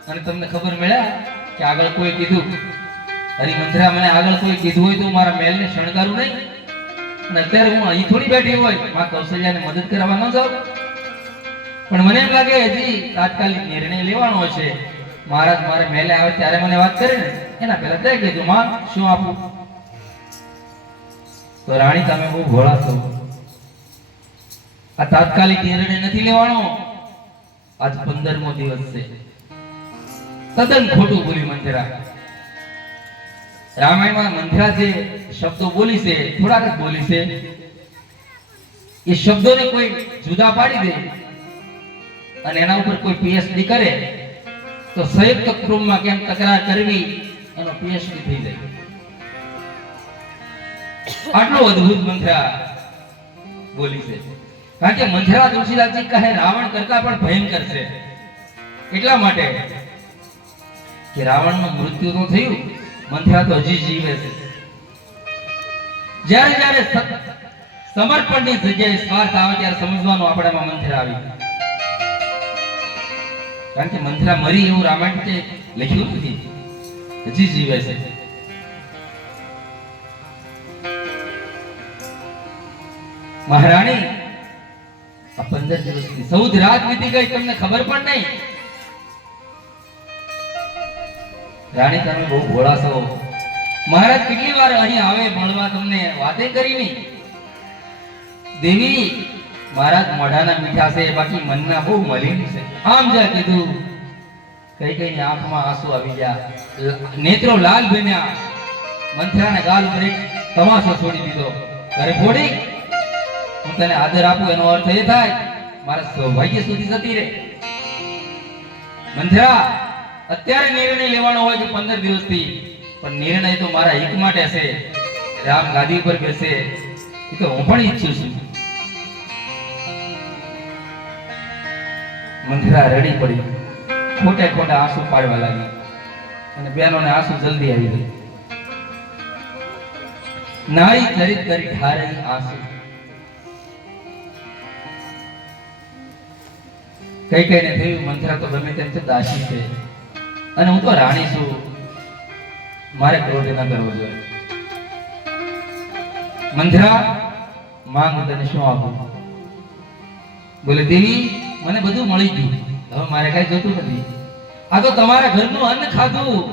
અને તમને ખબર મળ્યા કે આગળ કોઈ કીધું. અરે મંથરા મને આગળ કોઈ કીધું હોય તો મારા મહેલને શણગારું નહીં, અને અત્યારે હું અહીં થોડી બેઠી હોય માં કૌશલ્યાને મદદ કરવા ન જાઉં. પણ મને એમ લાગે હજી તાત્કાલિક નિર્ણય લેવાનો હશે. મહારાજ મારે મહેલે આવે ત્યારે મને વાત કરે ને એના પહેલા દઈ કીધું માં શું આપું. તો રાણી તમે બહુ ભોળા છો, આ તાત્કાલિક નિર્ણય નથી લેવાનો. આજ 15મો દિવસ છે. તદ્દન ખોટું બોલી મંથરા. રામાયણમાં મંથરા જે શબ્દો બોલી છે થોડાક જ બોલી છે. એ શબ્દોને કોઈ જુદા પાડી દે અને એના ઉપર કોઈ પીએચડી કરે તો સંયુક્ત કુટુંબમાં કેમ તકરાર કરવી એનો પીએચડી થઈ જાય. આટલો અદ્ભુત મંથરા બોલી છે. કારણ કે મંથરા તુલસીદાસજી કહે રાવણ કરતા પણ ભયંકર છે. એટલા માટે કે રાવણનું મૃત્યુ તો થયું, મંથરા તો હજી જીવે છે. જ્યારે જ્યારે સમર્પણની જગ્યાએ સ્વાર્થ આવે ત્યારે સમજવાનું આપણામાં મંથરા આવી. કારણ કે મંથરા મરી એવું રામાયણ લખ્યું નથી, હજી જીવે છે. મહારાણી આ 15 દિવસની 14 રાત વીતી ગઈ, તમને ખબર પણ નહીં. રાણી તમે બહુ ભોળા છો. મહારાજ કેટલી વાર અહીં આવે મળવા, તમને વાતે કરી નહીં. દેવી મહારાજ મોઢાના મીઠા છે, બાકી મનના બહુ મલિન છે. આમ જ્યાં કીધું કઈ કઈ ની આંખમાં આંસુ આવી ગયા, નેત્રો લાલ બન્યા. મંથરાને ગાલ ઉપર એક તમાશો છોડી દીધો. ઘરે ફોડી હું તને આદર આપું એનો અર્થ એ થાય મારા સૌભાગ્ય સુધી જતી રહે. મંથરા અત્યારે નિર્ણય લેવાનો હોય કે 15 દિવસથી, પણ નિર્ણય તો મારા હિત માટે છે. રામ ગાદી ઉપર બેસે એ તો હું પણ ઈચ્છું છું. મંથરા રડી પડી, ખોટે ખોટા આંસુ પાડવા લાગી અને બહેનોને આંસુ જલ્દી આવી ગઈ. નારી ચરિત કરી ઠારી આંસુ. કઈ કઈને થયું મંથરા તો ગમે તેમ છે દાસી છે અને હું તો રાણી છું, મારે ક્રોધ ન કરવો જોઈએ. મંથરા માંગ તને શું આપું? બોલે દેવી મને બધું મળી ગયું, હવે મારે કઈ જોતું નથી. આ તો તમારા ઘરનું અન્ન ખાધું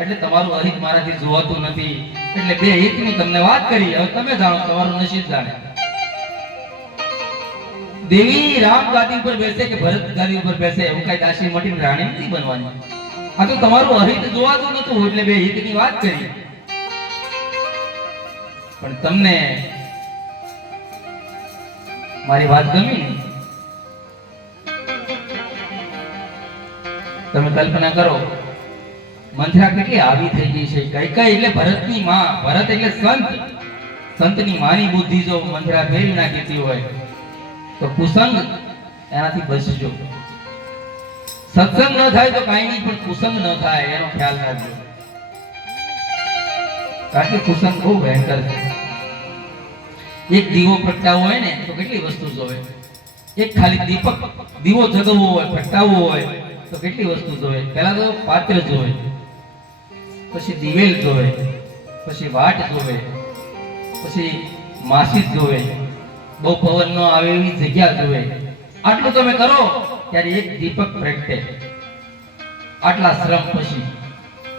એટલે તમારું અહિત મારાથી જોવાતું નથી, એટલે બે હિતની તમને વાત કરી. હવે તમે જાણો, તમારું નસીબ જાણે. દેવી રામ ગાદી ઉપર બેસે કે ભરત ગાદી ઉપર બેસે એવું કઈ દાસી મટીને રાણી નથી બનવાની. આ તો તમારું અહિત જોવાતું નતું એટલે બે હિતની વાત કરી. પણ તમને મારી વાત ગમી ને? તમે કલ્પના કરો મંથરા કેટલી આવી થઈ ગઈ છે. કઈ કઈ એટલે ભરતની માં, ભરત એટલે સંત, સંતની માની બુદ્ધિ જો મંથરા ફેરવી નાખી હોય તો કુસંગ એનાથી બચજો. સત્સંગ ન થાય તો કાંઈ નહીં, પણ કુસંગ ન થાય એનો ખ્યાલ રાખજો. કારણ કે કુસંગ બહુ ભયંકર છે. એક દીવો પ્રગટાવવો હોય ને તો કેટલી વસ્તુ જોવે. એક ખાલી દીપક દીવો જગાવવો હોય, પ્રગટાવવો હોય તો કેટલી વસ્તુ જોવે. પહેલા તો પાત્ર જોવે, પછી દિવેલ જોવે, પછી વાટ જોવે, પછી માસી જોવે, બહુ પવન ન આવે એવી જગ્યા જોવે. આટલું તમે કરો ત્યારે એક દીપક પ્રગટે. આટલા શ્રમ પછી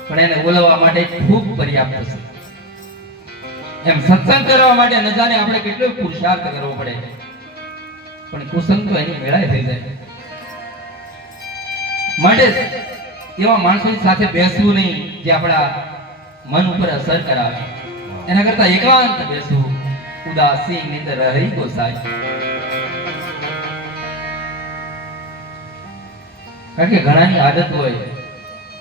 પણ એને બોલાવવા માટે ખૂબ પર્યાપ્ત છે. એમ સત્સંગ કરવા માટે ન જાણે આપણે કેટલો પુરુષાર્થ કરવો પડે, પણ કુસંગ તો એની મેળાએ થઈ જાય. માટે એવા માણસોની સાથે બેસવું નહીં જે આપણા મન ઉપર અસર કરાવે. એના કરતા એકાંત બેસવું. ઉદાસી નિંદર રહી ગોસાઈ. કારણ કે ઘણાની આદત હોય,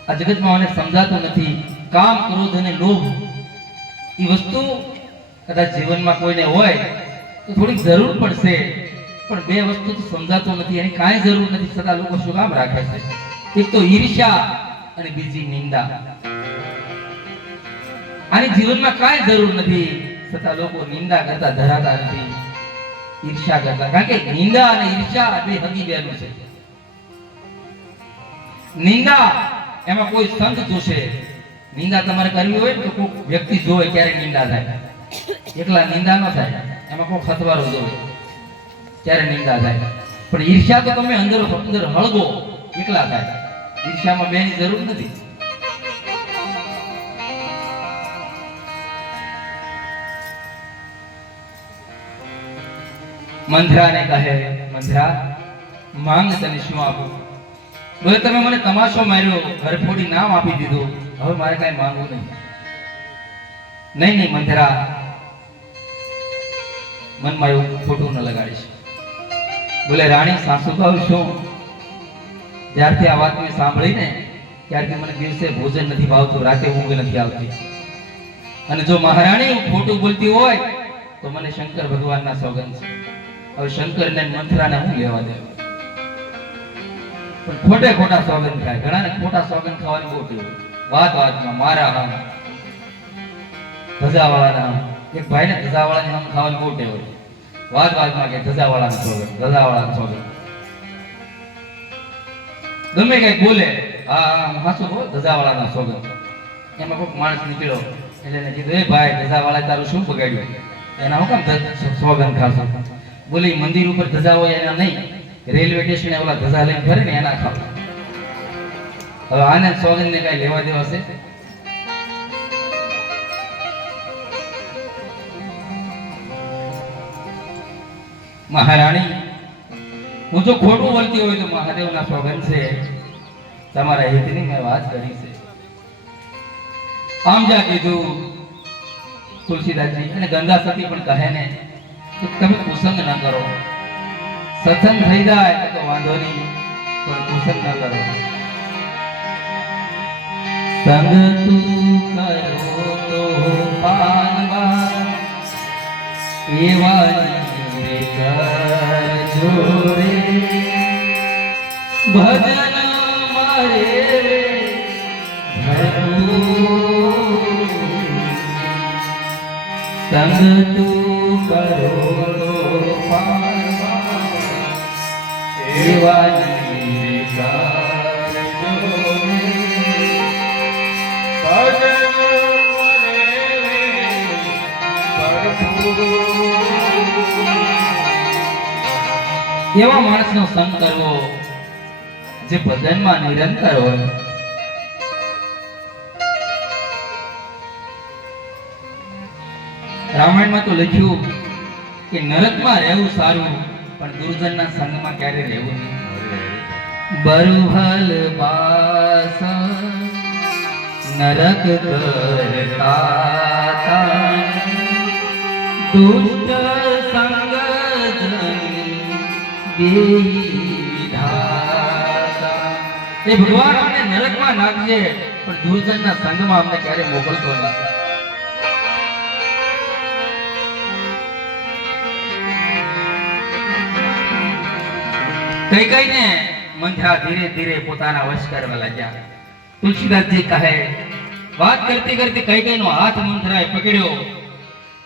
આ જગતમાં મને સમજાતું નથી, કામ, ક્રોધ અને લોભ એ વસ્તુ કદાચ જીવનમાં કોઈને હોય તો થોડીક જરૂર પડશે, પણ બે વસ્તુ તો સમજાતું નથી, એની કાંઈ જરૂર નથી, છતાં લોકો શું કામ રાખે છે? એક તો ઈર્ષ્યા અને બીજી નિંદા. આની જીવનમાં કાંઈ જરૂર નથી, છતાં લોકો નિંદા કરતા ધરાતા નથી. ઈર્ષ્યા કરતા. કારણ કે નિંદા અને ઈર્ષ્યા બે હગી બહેનો છે. નિંદા એમાં કોઈ સંત જોશે. નિંદા તમારે કરવી હોય ને તો કોઈ વ્યક્તિ જોવે ત્યારે નિંદા થાય. એકલા નિંદા ન થાય, એમાં કોઈ ખતવારો જોવે ત્યારે નિંદા થાય. પણ ઈર્ષ્યા તો તમે અંદર અંદર હળગો એકલા થાય. ઈર્ષ્યામાં બેની જરૂર નથી. મંથરાને કહે, મંથરા માંગ તને શું આપું? બોલે તમે મને તમાશો માર્યો, ઘર ફોડી નામ આપી દીધું, હવે મારે કઈ માંગવું નહીં. નહીં નહીં મંથરા, મનમાં એવું ખોટું ન લગાડીશ. બોલે રાણી સાસુ કહું શું? જ્યારથી આ વાત મેં સાંભળી ને ત્યારથી મને દિવસે ભોજન નથી ભાવતું, રાતે ઊંઘ નથી આવતી. અને જો મહારાણી ખોટું બોલતી હોય તો મને શંકર ભગવાનના સોગંદ છે. હવે શંકરને મંથરાને હું લેવા દે? પણ ખોટે ખોટા સોગંદ ખાય. ઘણાને ખોટા સોગંદ ખાવાની બહુ ટેવ. વાત વાતમાં મારા હામ, ધજાવાળાના હામ. એક ભાઈને ધજાવાળાની હામ ખાવાની બહુ ટેવ. વાત વાતમાં કે ધજાવાળાના સોગંદ, ધજાવાળાના સોગંદ. ગમે કઈ બોલે, હા હું હાચું કહું, ધજાવાળાના સોગંદ. એમાં કોઈક માણસ નીકળ્યો એટલે એને કીધું, એ ભાઈ ધજાવાળાએ તારું શું બગાડ્યું? એના હું કામ સોગંદ ખાશો? બોલી મંદિર ઉપર ધજા હોય એના નહીં, રેલવે સ્ટેશને ઓલા ધજા લઈને ફરે ને એના ખાવ. હવે આને સોગંદ ને કઈ લેવા દેવા છે? મહારાણી હું જો ખોટું બોલતી હોય તો મહાદેવના સોગંદ છે, તમારા હિતની મેં વાત કરી છે. આમ જા કીધું તુલસીદાસજી. અને ગંગા સતી પણ કહે ને કે તમે કુસંગ ન કરો. સત્સંગ થઈ જાય તો વાંધો નહીં, પણ કુસંગ ન કરો. સંગ તું કરો તો પાનવા એવા જોરે ભજન મારે સંગ તું કરો એવા માણસનો સંગ કરવો જે ભજનમાં નિરંતર હોય. રામાયણમાં તો લખ્યું કે નરકમાં રહેવું સારું, પણ દુર્જનના સંગમાં ક્યારે રહેવું નહીં. બરુહલ બાસ નરક કરતા દુષ્ટ સંગ એ ભગવાન અમને નરકમાં નાખજે, પણ દુર્જનના સંગમાં અમને ક્યારે મોકલતો નથી. કઈ કઈને મંથરા ધીરે ધીરે પોતાના વશ કરવા લાગ્યા. તુલસીદાસજી કહે, વાત કરતી કરતી કઈ કઈનો હાથ મંથરાએ પકડ્યો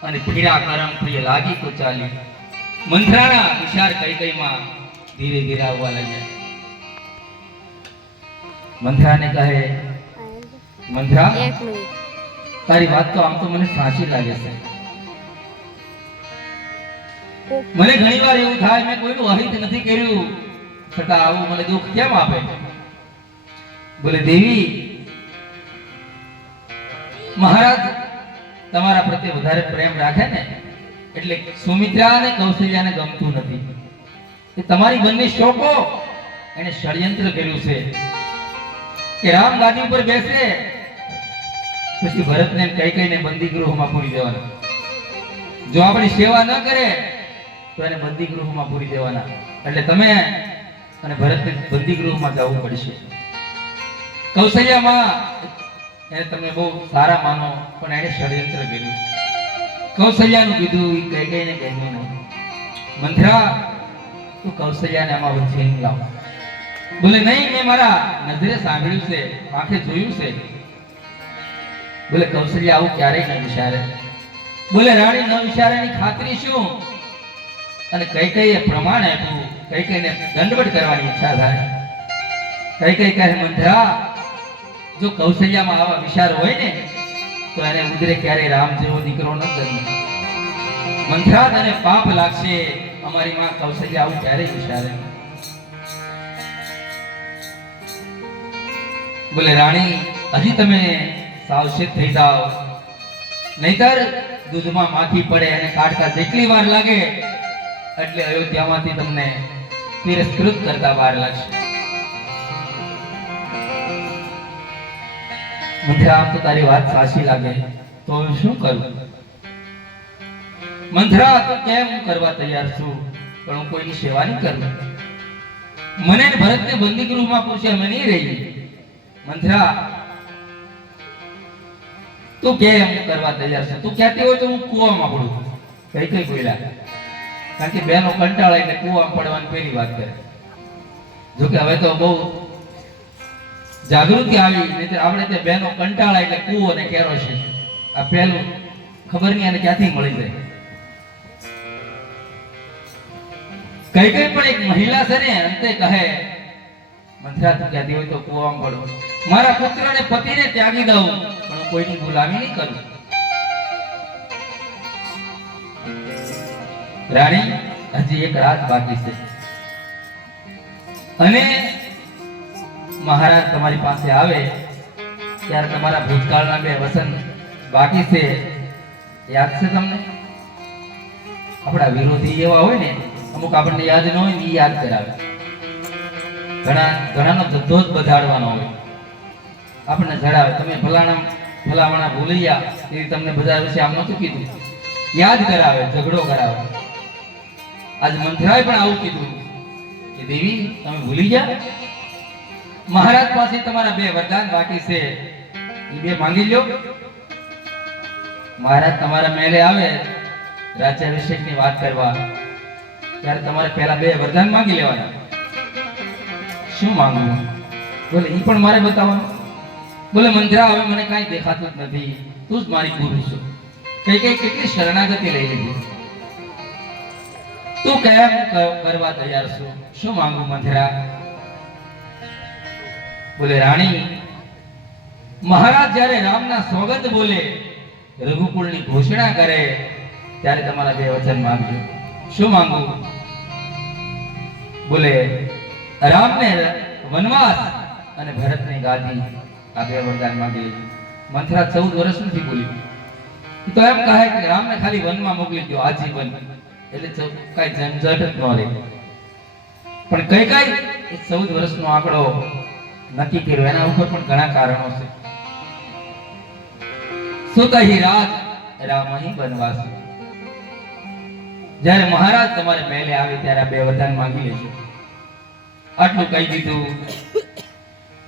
અને ફીરા કરમ પ્રિય લાગી તો ચાલી. મંથરાના વિચાર કઈ કઈમાં ધીરે ધીરે આવવા લાગ્યા. મંથરાને કહે, મંથરા તારી વાત તો આમ તો મને સાચી લાગે છે. મને ઘણીવાર એવું થાય મેં કોઈનું અહિત નથી કર્યું, છતાં આવું મને દુઃખ કેમ આપે? બોલે દેવી, મહારાજ તમારા પ્રત્યે વધારે પ્રેમ રાખે ને એટલે સુમિત્રા અને કૌશલ્યાને ગમતું નથી. એ તમારી બંને શોકો એને ષડયંત્ર કર્યું છે કે રામ ગાદી ઉપર બેસે પછી ભરતને કઈ કઈને બંદી ગૃહમાં પૂરી દેવાના. જો આપણી સેવા ન કરે તો એને બંદી ગૃહમાં પૂરી દેવાના. એટલે તમે અને ભરતને બંદી ગૃહમાં જવું પડશે. કૌશલ્યામાં એને તમે બહુ સારા માનો, પણ એને ષડયંત્ર કર્યું. કૌશલ્યાનું કીધું એ કઈ કઈને કહ્યું નહીં. મંથરા તું કૌશલ્યાને આમાં વચ્ચે લાવ. બોલે નહીં, મેં મારા નજરે સાંભળ્યું છે, આંખે જોયું છે. બોલે કૌશલ્યા આવું ક્યારેય ન વિચારે. બોલે રાણી ન વિચારેની ખાતરી શું? અને કઈ કઈ પ્રમાણ આપ્યું, કઈ કઈને દંડવટ કરવાની ઈચ્છા થાય. કઈ કઈ કહે મંથરા, જો કૌશલ્યામાં આવા વિચાર હોય ને તો એને ઉદરે ક્યારે રામ જેવો દીકરો ન જન્મે. મંથરા તને પાપ લાગશે, અમારી માં કૌશલ્યા આવું ક્યારે વિચારે. બોલે રાણી, હજી તમે સાવચેત થઈ જાઓ, નહીતર દૂધમાં માખી પડે અને કાઢતા જેટલી વાર લાગે એટલે અયોધ્યામાંથી તમને તિરસ્કૃત કરતા વાર લાગશે. મંથરા, આમ તો તારી વાત સાચી લાગે, તો હવે શું કરું? મંથરા, તો કેમ હું કરવા તૈયાર છું, પણ હું કોઈની સેવા નહીં કરું. મને ભરતને બંદી ગૃહમાં પૂછ્યા મેં નહીં રહી. મંથરા, તું કેમ કરવા તૈયાર છે? તું કહેતી હોય તો હું કૂવામાં પડું. કઈ કઈ બોલ્યા, કારણ કે બેનો કંટાળા એટલે કૂવામાં પડવાની પહેલી વાત કરે. જોકે હવે તો બહુ જાગૃતિ આવી, નહીં આપણે તે બેનો કંટાળા એટલે કૂવો અને કેરોસીન, આ પહેલું ખબર નહીં અને ક્યાંથી મળી જાય. કઈ કઈ પણ એક મહિલા છે ને, અંતે કહે મંથરા, તું કહેતી હોય તો કૂવામાં પડો. મારા પુત્રને પતિને ત્યાગી દઉં, પણ હું કોઈની ગુલામી નહીં કરું. રાણી, હજી એક રાત બાકી છે અને મહારાજ તમારી પાસે આવે ત્યારે તમારા ભૂતકાળના 2 વસન બાકી છે. યાદ છે તમને? આપણા વિરોધી એવા હોય ને, અમુક આપણને યાદ ન હોય ને, એ યાદ કરાવે. ઘણાનો ધંધો જ બધાડવાનો હોય, આપણને જણાવે તમે ભલામણા ભૂલી ગયા, એ તમને બધા વિશે આમ નહોતું કીધું, યાદ કરાવે, ઝઘડો કરાવે. આજ મંથરાએ પણ આવું કીધું કે દેવી તમે ભૂલી ગયા, મહારાજ પાસે તમારા 2 વરદાન બાકી છે, એ 2 માંગી લો. મહારાજ તમારા મહેલે આવે રાજ્યાભિષેકની વાત કરવા, ત્યારે તમારે પહેલા 2 વરદાન માંગી લેવાના. શું માંગવું? બોલે ઈ પણ મારે બતાવવાનું. બોલે મંથરા, હવે મને કાંઈ દેખાતું જ નથી, તું જ મારી ગુરુ છો. કઈ કઈ કેટલી શરણાગતિ લઈ લીધી, તું કેમ કરવા તૈયાર છો? શું માંગુ મંથરા? બોલે રાણી, મહારાજ જ્યારે રામના સોગંદ બોલે, રઘુકુળની ઘોષણા કરે, ત્યારે તમારા 2 વચન માંગજો. શું માંગુ? બોલે રામને વનવાસ અને ભરતની ગાદી, આ 2 વરદાન માંગી લીધું. મંથરા 14 વર્ષ નથી બોલી, તો એમ કહે કે રામને ખાલી વનમાં મોકલી દો આજીવન, એટલે કઈ ઝંઝટ જ ન રહે. પણ કઈ કઈ એ 14 વર્ષનો આંકડો નક્કી કર્યો, એના ઉપર પણ ઘણા કારણો છે. સુતહિ રાજ રામહિ વનવાસ. જ્યારે મહારાજ તમારે મહેલે આવે ત્યારે આ 2 વરદાન માંગી લેજો. આટલું કહી દીધું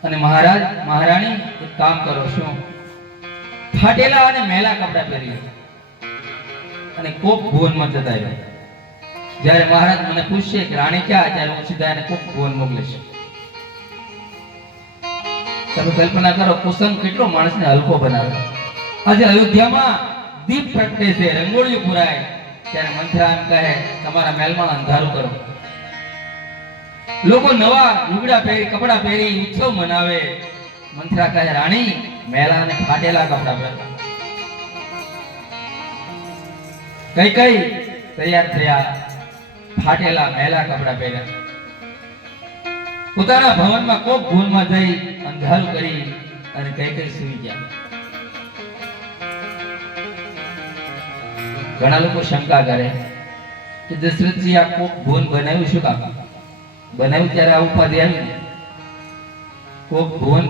અને મહારાણી એક કામ કરો, શું ફાટેલા અને મેલા કપડા પહેરી અને કોક ભુવનમાં જતા રહ્યો. જ્યારે મહારાજ મને પૂછશે કે રાણી ક્યાં, ત્યારે હું સીધા એને કોક ભુવન મોકલીશ. તમે કલ્પના કરો, કુસુમ કેટલો માણસને હલકો બનાવે. આજે અયોધ્યામાં દીપ પ્રગટે છે, રંગોળીઓ પુરાય, ત્યારે મંથરા એમ કહે તમારા મહેલમાં અંધારું કરો. લોકો નવા લુગડા પહેરી, કપડા પહેરી ઉત્સવ મનાવે. મંથરા કહે રાણી, મેલા અને ફાટેલા કપડા પહેરો. કઈ કઈ તૈયાર થયા, ફાટેલા મેલા કપડા પહેર્યા. પોતાના ભવનમાં કોક ભૂલમાં જઈ અંધારું કરી અને કઈ કઈ સુઈ ગયા. ઘણા લોકો શંકા કરે કે દશરથજી આ કોક ભુવન બનાવ્યું શું કામ? બનાવ્યું ત્યારે આ ઉપાધિ આવી ને. કોક ભુવન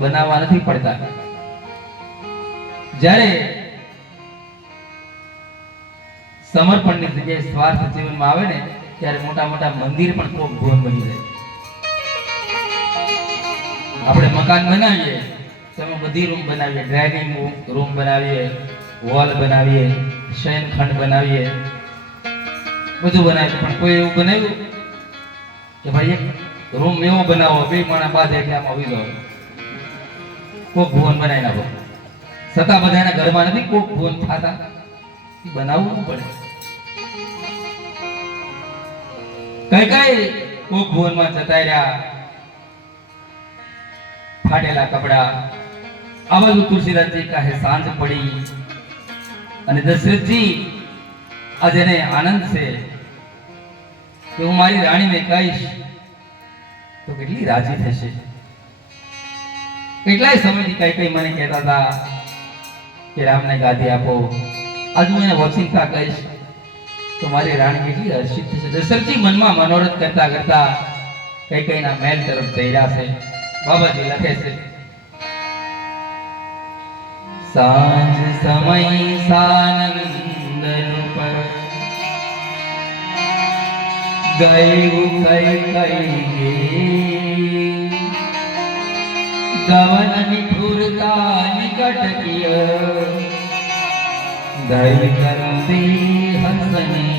બનાવવા નથી પડતા. જ્યારે સમર્પણની જગ્યાએ સ્વાર્થ જીવનમાં આવે ને, ત્યારે મોટા મોટા મંદિર પણ કોક ભુવન બની જાય. આપણે મકાન બનાવીએ તો એમાં બધી રૂમ બનાવીએ, ડ્રાઇવિંગ રૂમ બનાવીએ, હોલ બનાવીએ, શયનખંડ બનાવીએ, બધું બનાવીએ. પણ કોઈ એવું બનાવ્યું કે ભાઈ એક રૂમ એવો બનાવો 2 માણા બાદ એટલે આમાં આવી જાવ, કોક ભુવન બનાવી નાખો. છતાં બધાના ઘરમાં નથી કોક ભુવન થતા, બનાવવું પડે. કઈ કઈ કોક ભુવનમાં જતા રહ્યા, ફાટેલા કપડા. આ બાજુ તુલસીદાસજી કહે સાંજ પડી અને દશરથજી આજે એને આનંદ છે કે હું મારી રાણીને કહીશ તો કેટલી રાજી થશે. કેટલાય સમયથી કઈ કઈ મને કહેતા હતા કે રામને ગાદી આપો, આજ હું એને વચિંતા કહીશ તો મારી રાણી કેટલી હર્ષિત થશે. દશરથજી મનમાં મનોરથ કરતા કરતા કઈ કઈના મહેલ તરફ જઈ રહ્યા છે. બાબાજી લખે છે, સાંજ સમય સાનંદ પર ગયું કઈ કઈ ગવન નિઠુરતા નિકટ કિય દઈ કરતે હસની.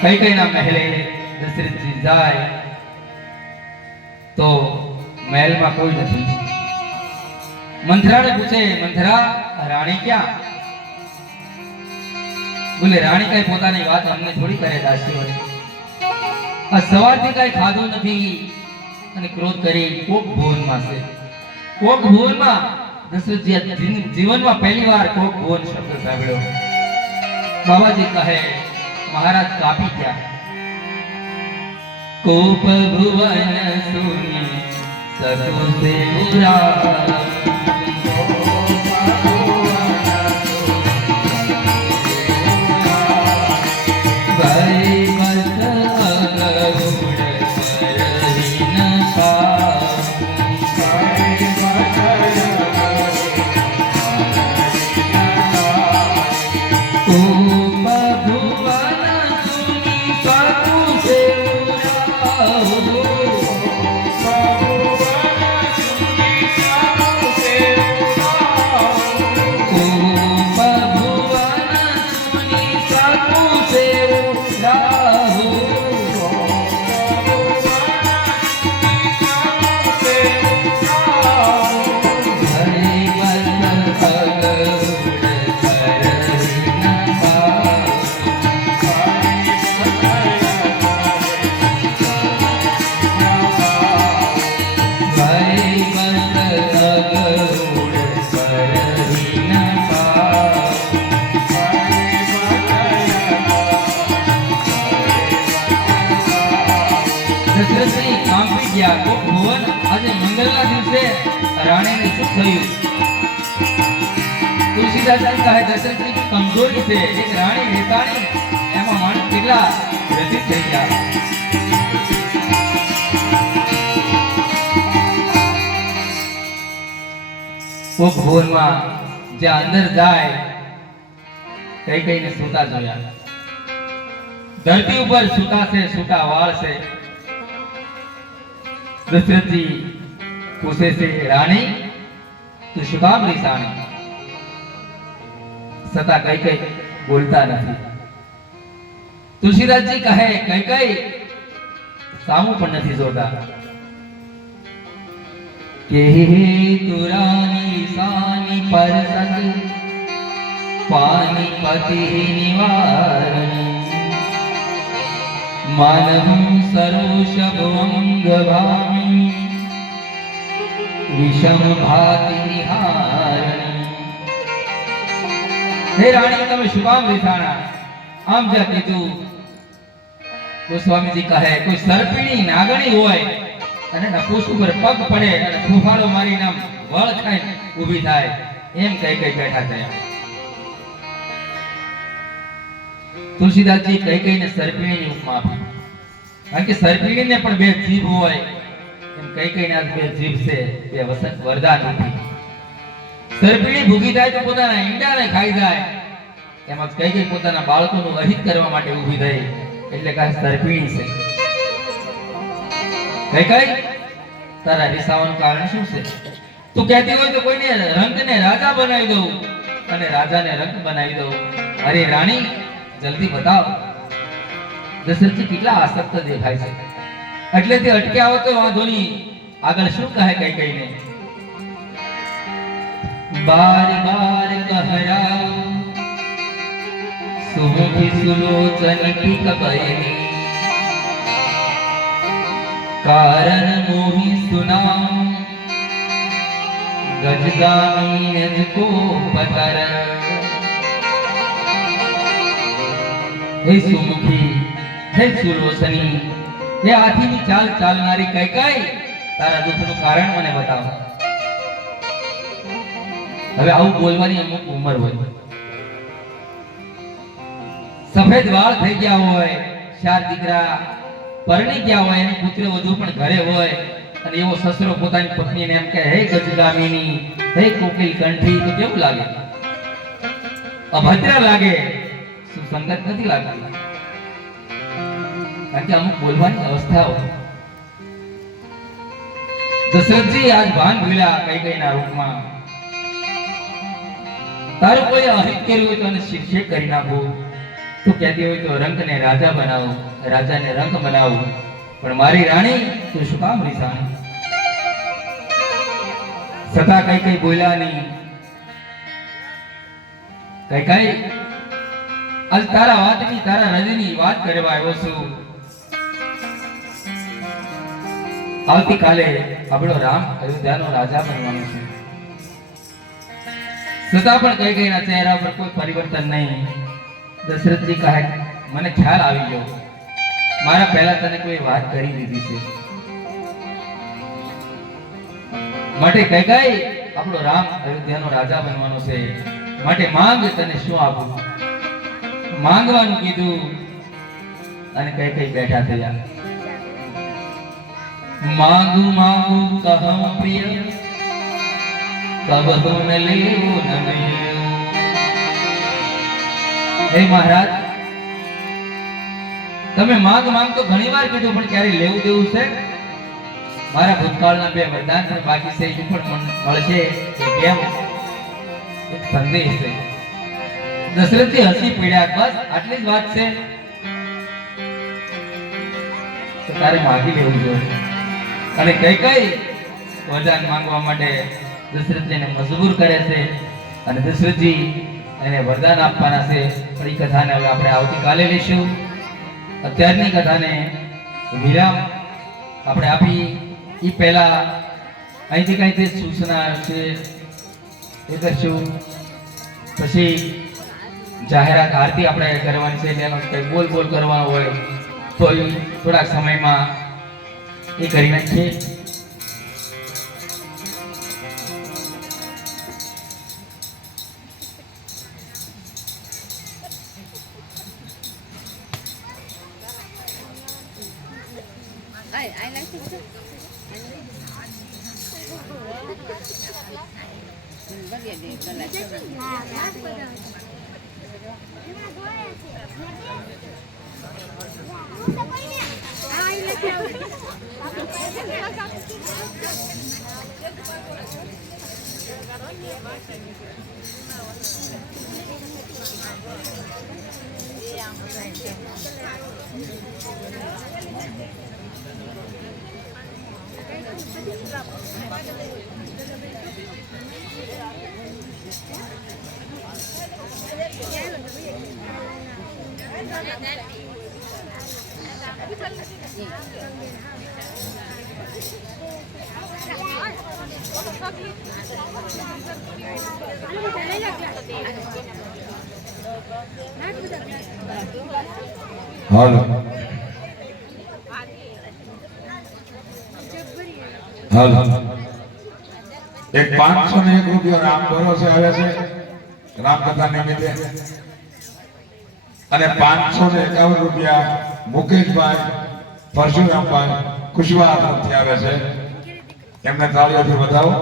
કઈ કઈના મહેલે દશરથજી જાય તો મહેલમાં કોઈ નથી. મંથરાને પૂછે, મંથરા રાણી ક્યાં? બોલે રાણી કઈ પોતાની વાત અમને થોડી કરે દાસીઓને. આ સવારથી કઈ ખાધું નથી અને ક્રોધ કરી કોક ભુવનમાં છે. કોક ભુવનમાં દશરથજી જીવનમાં પહેલી વાર કોક ભુવન શબ્દ સાંભળ્યો. બાબાજી કહે મહારાજ કાપી ગયા. કોપ ભુવન સુની સતુ સેવરા રાણીને શું થયું? તુલસીદાસજી કહે દશરથની કમજોરી છે. એક રાણી રેતાણી એમાં માણસ કેટલા વ્યથિત થઈ ગયા. કોક ભુવનમાં જ્યાં અંદર જાય કઈ કઈને સૂતા જોયા. ધરતી ઉપર સૂતા છે, સૂતા વાળ છે. દશરથજી પૂછે છે, રાણી તું શું કામ રીસાણી? છતાં કઈ કઈ બોલતા નથી. તુલસીદાસજી કહે કઈ કઈ સામું પણ નથી જોતા. કે તુરાની સાની પરસત પાનીપતિ નિવારણી માનવ સરોષભ ભામી વિષમ ભાતિ નિહારણી. હે રાણી તમે શું કામ રીસાણા? આમ જ્યાં કીધું ગોસ્વામીજી કહે કોઈ સર્પિણી નાગણી હોય અને નપુસ ઉપર પગ પડે અને ફૂફાડો મારીને આમ વળ ખાઈને ઊભી થાય એમ કઈ કઈ બેઠા થયા. તુલસીદાસજી કઈ કઈને સર્પિણીની ઉપમા આપી. કારણ કે સર્પિણીને પણ બે જીભ હોય એમ કઈ કઈને આ બે જીભ છે બે વરદાન નથી. સર્પિણી ભૂખી થાય તો પોતાના ઈંડાને ખાઈ જાય, એમાં કઈ કઈ પોતાના બાળકોનું અહિત કરવા માટે ઊભી થઈ એટલે કહે સર્પિણી છે. કઈ કઈ તારા રીસાવાનું કારણ શું છે? તું કહેતી હોય તો કોઈને રંગને રાજા બનાવી દઉં અને રાજાને રંગ બનાવી દઉં. અરે રાણી જલ્દી બતાવ. દશરથજી કેટલા આસક્ત દેખાય છે. એટલે તે અટક્યા હો તો વાંધો નહીં, આગળ શું કહે કઈ કઈને? બાર બાર કહરાઉ સુમન સુમુખી સુલોચન ટીક બયની કારણ મોહી સુનામ ગજગામી નજકો પતર હે સુમુખી હે સુલોચની હે હાથીની ચાલ ચાલનારી કઈ કઈ તારા દુઃખનું કારણ મને બતાવો. હવે આવું બોલવાની અમુક ઉંમર હોય, સફેદ વાળ થઈ ગયા હોય, 4 દીકરા પરણી ગયા હોય, એની પુત્ર વધુ પણ ઘરે હોય અને એવો સસરો પોતાની પત્નીને એમ કહે હે ગજગામિની હે કોકિલ કંઠી, તો કેવું લાગે? અભદ્ર લાગે, સુસંગત નથી લાગતી. કારણ કે અમુક બોલવાની અવસ્થા હોય. દશરથજી આજ ભાન ભૂલ્યા કૈકેયીના રૂપમાં. તારું કોઈ અહિત કર્યું હોય તો એને શિક્ષિત કરી નાખો, તો કહેતી હોય તો રંકને રાજા બનાવો, રાજાને રંક બનાવો, પણ મારી રાણી તું શું કામ રીસાણી? છતાં કઈ બોલ્યા નહીં. કઈ આજ તારા વાતની તારા હૃદયની વાત કરવા આવ્યો છું. આવતીકાલે આપણો રામ અયોધ્યાનો રાજા બનવાનો છે. છતાં પણ કૈકેયીના ચહેરા પર કોઈ પરિવર્તન નહીં. દશરથજી કહે મને ખ્યાલ આવી ગયો, મારા પહેલા તને કોઈ વાત કરી દીધી છે, માટે કૈકેયી આપણો રામ અયોધ્યાનો રાજા બનવાનો છે, માટે માંગ, તને શું આપું? માંગવાનું કીધું અને કૈકેયી બેઠા થયા. માંગુ માંગુ કહું પ્રિય કબહુ ન લેવું ન મેળવું. હે મહારાજ, તમે માંગ માંગ તો ઘણી વાર કીધું, પણ ક્યારે લેવું દેવું છે? મારા ભૂતકાળના 2 વરદાન પણ બાકી છે, એ પણ મળશે કે કેમ? એક સંદેશ છે. દશરથજી હસી પડ્યા, બસ આટલી જ વાત છે? તો તારે માગી લેવું જોઈએ. અને કૈકેયી વરદાન માંગવા માટે દશરથજીને મજબૂર કરે છે અને દશરથજી એને વરદાન આપવાના છે. પણ એ કથાને હવે આપણે આવતીકાલે લઈશું. અત્યારની કથાને વિરામ આપણે આપી એ પહેલા અહીંથી કઈ તે સૂચના છે એ કરશું. પછી જાહેરાત આરતી આપણે કરવાની છે, એનો કંઈ બોલ કરવાનો હોય તો એ થોડાક સમયમાં એ કરી નાખીએ. હાલો હાલો એક 501 રૂપિયો રામ ભરોસે આવે છે રામકથા નિમિત્તે, અને 551 રૂપિયા મુકેશભાઈ પરશુરામભાઈ કુશવાહ તરફથી આવે છે. એમને તાળીઓથી વધાવો.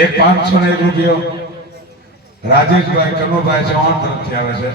એક 501 રૂપિયો રાજેશભાઈ કનુભાઈ ચૌહાણ તરફથી આવે છે.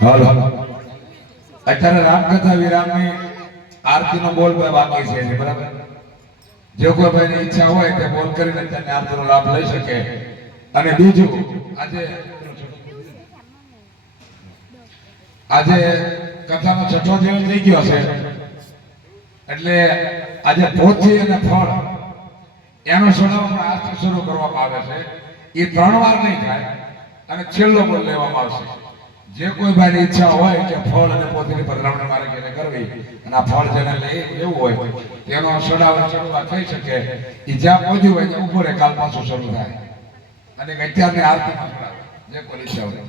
હાલો અત્યારે રામકથા વિરામની આરતીનો બોલ બાકી છે બરાબર. જો કોઈ ભાઈની ઈચ્છા હોય તે બોલ કરીને તેને આરતીનો લાભ લઈ શકે. અને બીજું આજે કથાનો છઠ્ઠો દિવસ થઈ ગયો છે એટલે આજે પોથી અને ફળ એનો સડાવ પણ આજથી શરૂ કરવામાં આવે છે. એ 3 વાર નહીં થાય અને છેલ્લો બોલ લેવામાં આવશે. જે કોઈ ભાઈની ઈચ્છા હોય કે ફળ અને પોતીની પધરામણી મારે ઘરે કરવી અને આ ફળ જેને લેવું હોય તેનો સડાવ શરૂઆત થઈ શકે. એ જ્યાં પહોંચ્યું હોય ત્યાં ઉભો રહે, કાલ પાછું શરૂ થાય અને અત્યારની આરતીમાં પડાવે જે કોઈ ઈચ્છા હોય.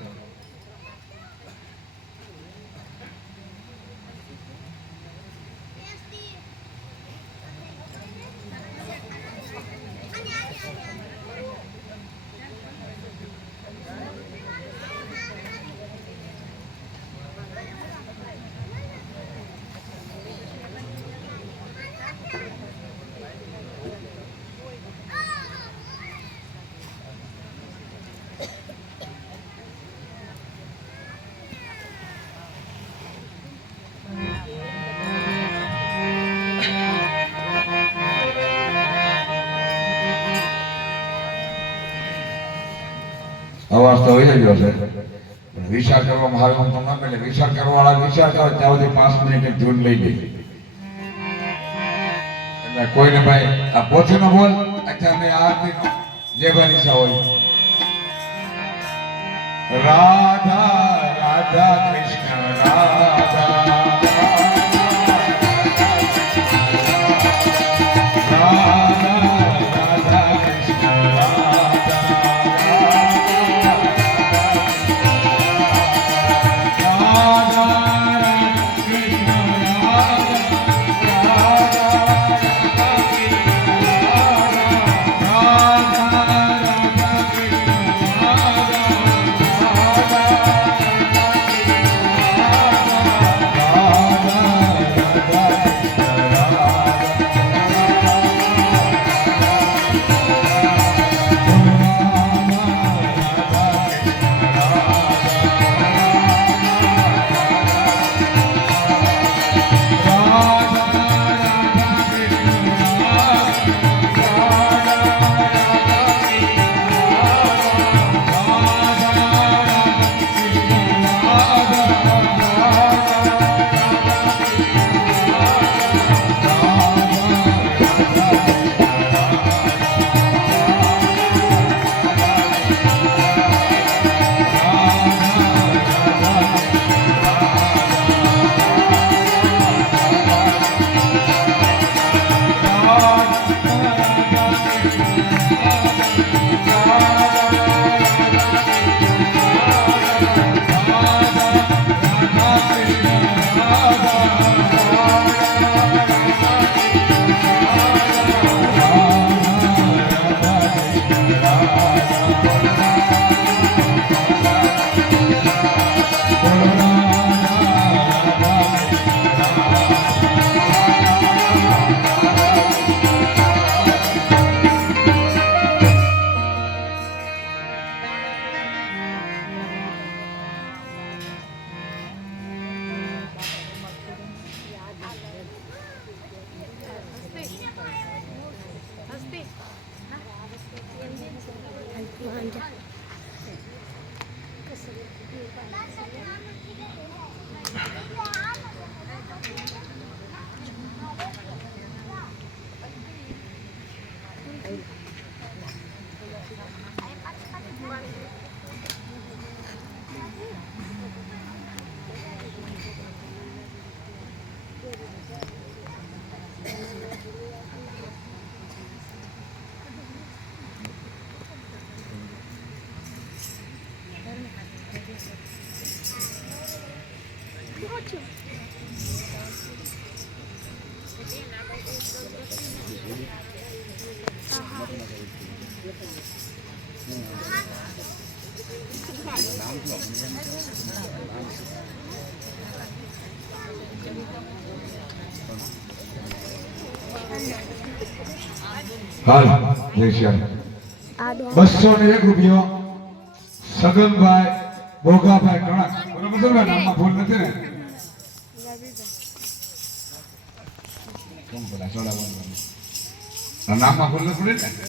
અવાજ તો હોય જ હશે પણ વિચાર કરવામાં આવે હું તમને એટલે વિચાર કરવાવાળા વિચાર કરે ત્યાં સુધી 5 મિનિટ ધૂન લઈ ગઈ. એટલે કોઈને ભાઈ આ પોથીનો બોલ અત્યારે આરતીનો જે ભાઈ ઈચ્છા હોય. રાધા રાધા કૃષ્ણ રાધા હાલ જય શ્યામ 201 રૂપિયો સગનભાઈ ભોગાભાઈ કણક બરોબર છે ને? નામમાં ભૂલ નથી ને? નામમાં ભૂલ નથી ને?